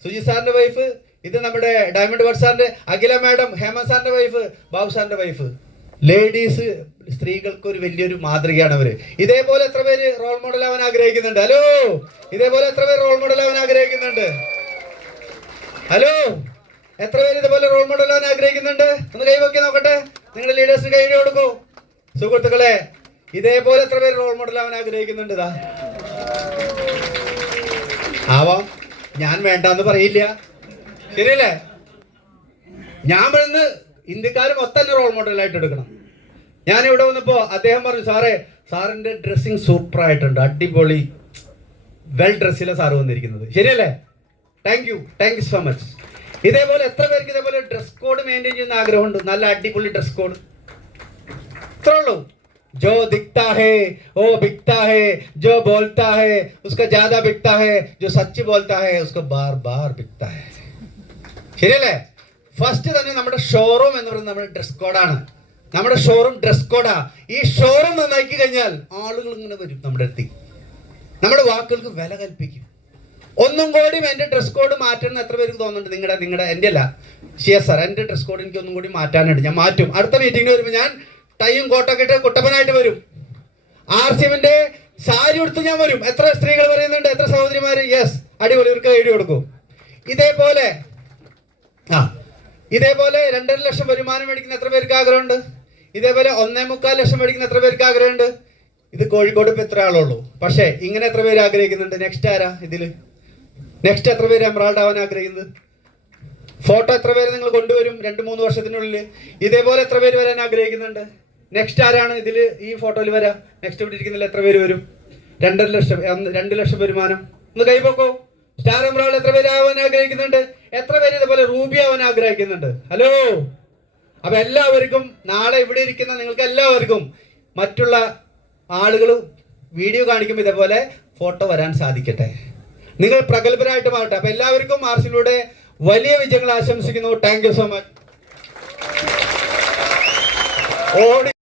സുജി സാറിന്റെ വൈഫ്, ഇത് നമ്മുടെ ഡയമണ്ട് ബർഡ് സാറിന്റെ അഖില മാഡം, ഹേമ സാറിന്റെ വൈഫ്, ബാബു സാറിന്റെ വൈഫ്. ലേഡീസ്, സ്ത്രീകൾക്ക് ഒരു വലിയൊരു മാതൃകയാണ് അവര്. ഇതേപോലെ എത്ര പേര് റോൾ മോഡൽ ആവാൻ ആഗ്രഹിക്കുന്നുണ്ട്? ഹലോ, ഇതേപോലെ എത്ര പേര് റോൾ മോഡൽ ആവാൻ ആഗ്രഹിക്കുന്നുണ്ട്? ഹലോ, എത്ര പേര് ഇതേപോലെ റോൾ മോഡൽ ആവാൻ ആഗ്രഹിക്കുന്നുണ്ട്? ഒന്ന് കൈവക്കി നോക്കട്ടെ. നിങ്ങളുടെ ലീഡേഴ്സിന് കൈ കൊടുക്കൂ. സുഹൃത്തുക്കളെ, ഇതേപോലെ എത്ര പേര് റോൾ മോഡൽ ആവാൻ ആഗ്രഹിക്കുന്നുണ്ട്? ആവാം, ഞാൻ വേണ്ടെന്ന് പറയില്ല, ശരിയല്ലേ? ഞാൻ പറയുന്നത് ഇന്ത്യക്കാർ മൊത്തം റോൾ മോഡലായിട്ട് എടുക്കണം. ഞാൻ ഇവിടെ വന്നപ്പോൾ അദ്ദേഹം പറഞ്ഞു, സാറിന്റെ ഡ്രസ്സിങ് സൂപ്പർ ആയിട്ടുണ്ട്, അടിപൊളി, വെൽ ഡ്രസ്സിലെ സാറ് വന്നിരിക്കുന്നത്, ശരിയല്ലേ? Thank you so much. ഇതേപോലെ എത്ര പേർക്ക് ഇതേപോലെ ഡ്രസ് കോഡ് മെയിൻറ്റെയിൻ ചെയ്യുന്ന ആഗ്രഹമുണ്ട്? നല്ല അടിപൊളി ഡ്രസ് കോഡ്. ഇത്രേ ഉള്ളൂ. जो दिखता है वो बिकता है, जो बोलता है उसका ज्यादा बिकता है, जो सच बोलता है उसको बार बार बिकता है. ശരിയല്ലേ? ഫസ്റ്റ് തന്നെ നമ്മുടെ ഷോറൂം എന്ന് പറയുന്നത് നമ്മുടെ ഡ്രസ് കോഡാണ്. നമ്മുടെ ഷോറൂം ഡ്രസ് കോഡാ. ഈ ഷോറൂം നന്നാക്കി കഴിഞ്ഞാൽ ആളുകൾ ഇങ്ങനെ വരും നമ്മുടെ അടുത്ത്, നമ്മുടെ വാക്കുകൾക്ക് വില കൽപ്പിക്കും. ഒന്നും കൂടി എൻ്റെ ഡ്രസ് കോഡ് മാറ്റണം എത്ര പേർക്ക് തോന്നുന്നുണ്ട്? നിങ്ങളുടെ എൻ്റെ അല്ല, സാർ, എൻ്റെ ഡ്രസ് കോഡ് എനിക്ക് ഒന്നും കൂടി മാറ്റാനുണ്ട്. ഞാൻ മാറ്റും. അടുത്ത മീറ്റിങ്ങിന് വരുമ്പോൾ ഞാൻ ടൈയും കോട്ടൊക്കെ ഇട്ട് കുട്ടപ്പനായിട്ട് വരും. RCMന്റെ സാരി എടുത്ത് ഞാൻ വരും. എത്ര സ്ത്രീകൾ പറയുന്നുണ്ട്? എത്ര സഹോദരിമാര്? യെസ്, അടിപൊളി, ഇവർക്ക് ഐഡിയ കൊടുക്കും. ഇതേപോലെ 2.5 ലക്ഷം വരുമാനം മേടിക്കുന്ന എത്ര പേർക്ക് ആഗ്രഹമുണ്ട്? ഇതേപോലെ 1.25 ലക്ഷം മേടിക്കുന്ന എത്ര പേർക്ക് ആഗ്രഹമുണ്ട്? ഇത് കോഴിക്കോട് ഇപ്പം എത്ര ആളുള്ളൂ. പക്ഷേ ഇങ്ങനെ എത്ര പേര് ആഗ്രഹിക്കുന്നുണ്ട്? നെക്സ്റ്റ് ആരാ ഇതിൽ? നെക്സ്റ്റ് എത്ര പേര് എമറാൾഡ് ആവാൻ ആഗ്രഹിക്കുന്നത്? ഫോട്ടോ എത്ര പേര് നിങ്ങൾ കൊണ്ടുവരും 2-3 വർഷത്തിനുള്ളിൽ? ഇതേപോലെ എത്ര പേര് വരാൻ ആഗ്രഹിക്കുന്നുണ്ട്? നെക്സ്റ്റ് ആരാണ് ഇതിൽ ഈ ഫോട്ടോയിൽ വരാം? നെക്സ്റ്റ് ഇവിടെ ഇരിക്കുന്നതിൽ എത്ര പേര് വരും? 2 ലക്ഷം വരുമാനം. ഒന്ന് കൈപോക്കോ. സ്റ്റാർ എമറാൾഡ് എത്ര പേര് ആവാൻ ആഗ്രഹിക്കുന്നുണ്ട്? എത്ര പേര് ഇതേപോലെ റൂബി ആവാൻ ആഗ്രഹിക്കുന്നുണ്ട്? ഹലോ, അപ്പൊ എല്ലാവർക്കും നാളെ ഇവിടെ ഇരിക്കുന്ന നിങ്ങൾക്ക് എല്ലാവർക്കും മറ്റുള്ള ആളുകൾ വീഡിയോ കാണിക്കുമ്പോൾ ഇതേപോലെ ഫോട്ടോ വരാൻ സാധിക്കട്ടെ. നിങ്ങൾ പ്രഗത്ഭരായിട്ട് മാറട്ടെ. അപ്പൊ എല്ലാവർക്കും മാർച്ചിലൂടെ വലിയ വിജയങ്ങൾ ആശംസിക്കുന്നു. Thank you so much.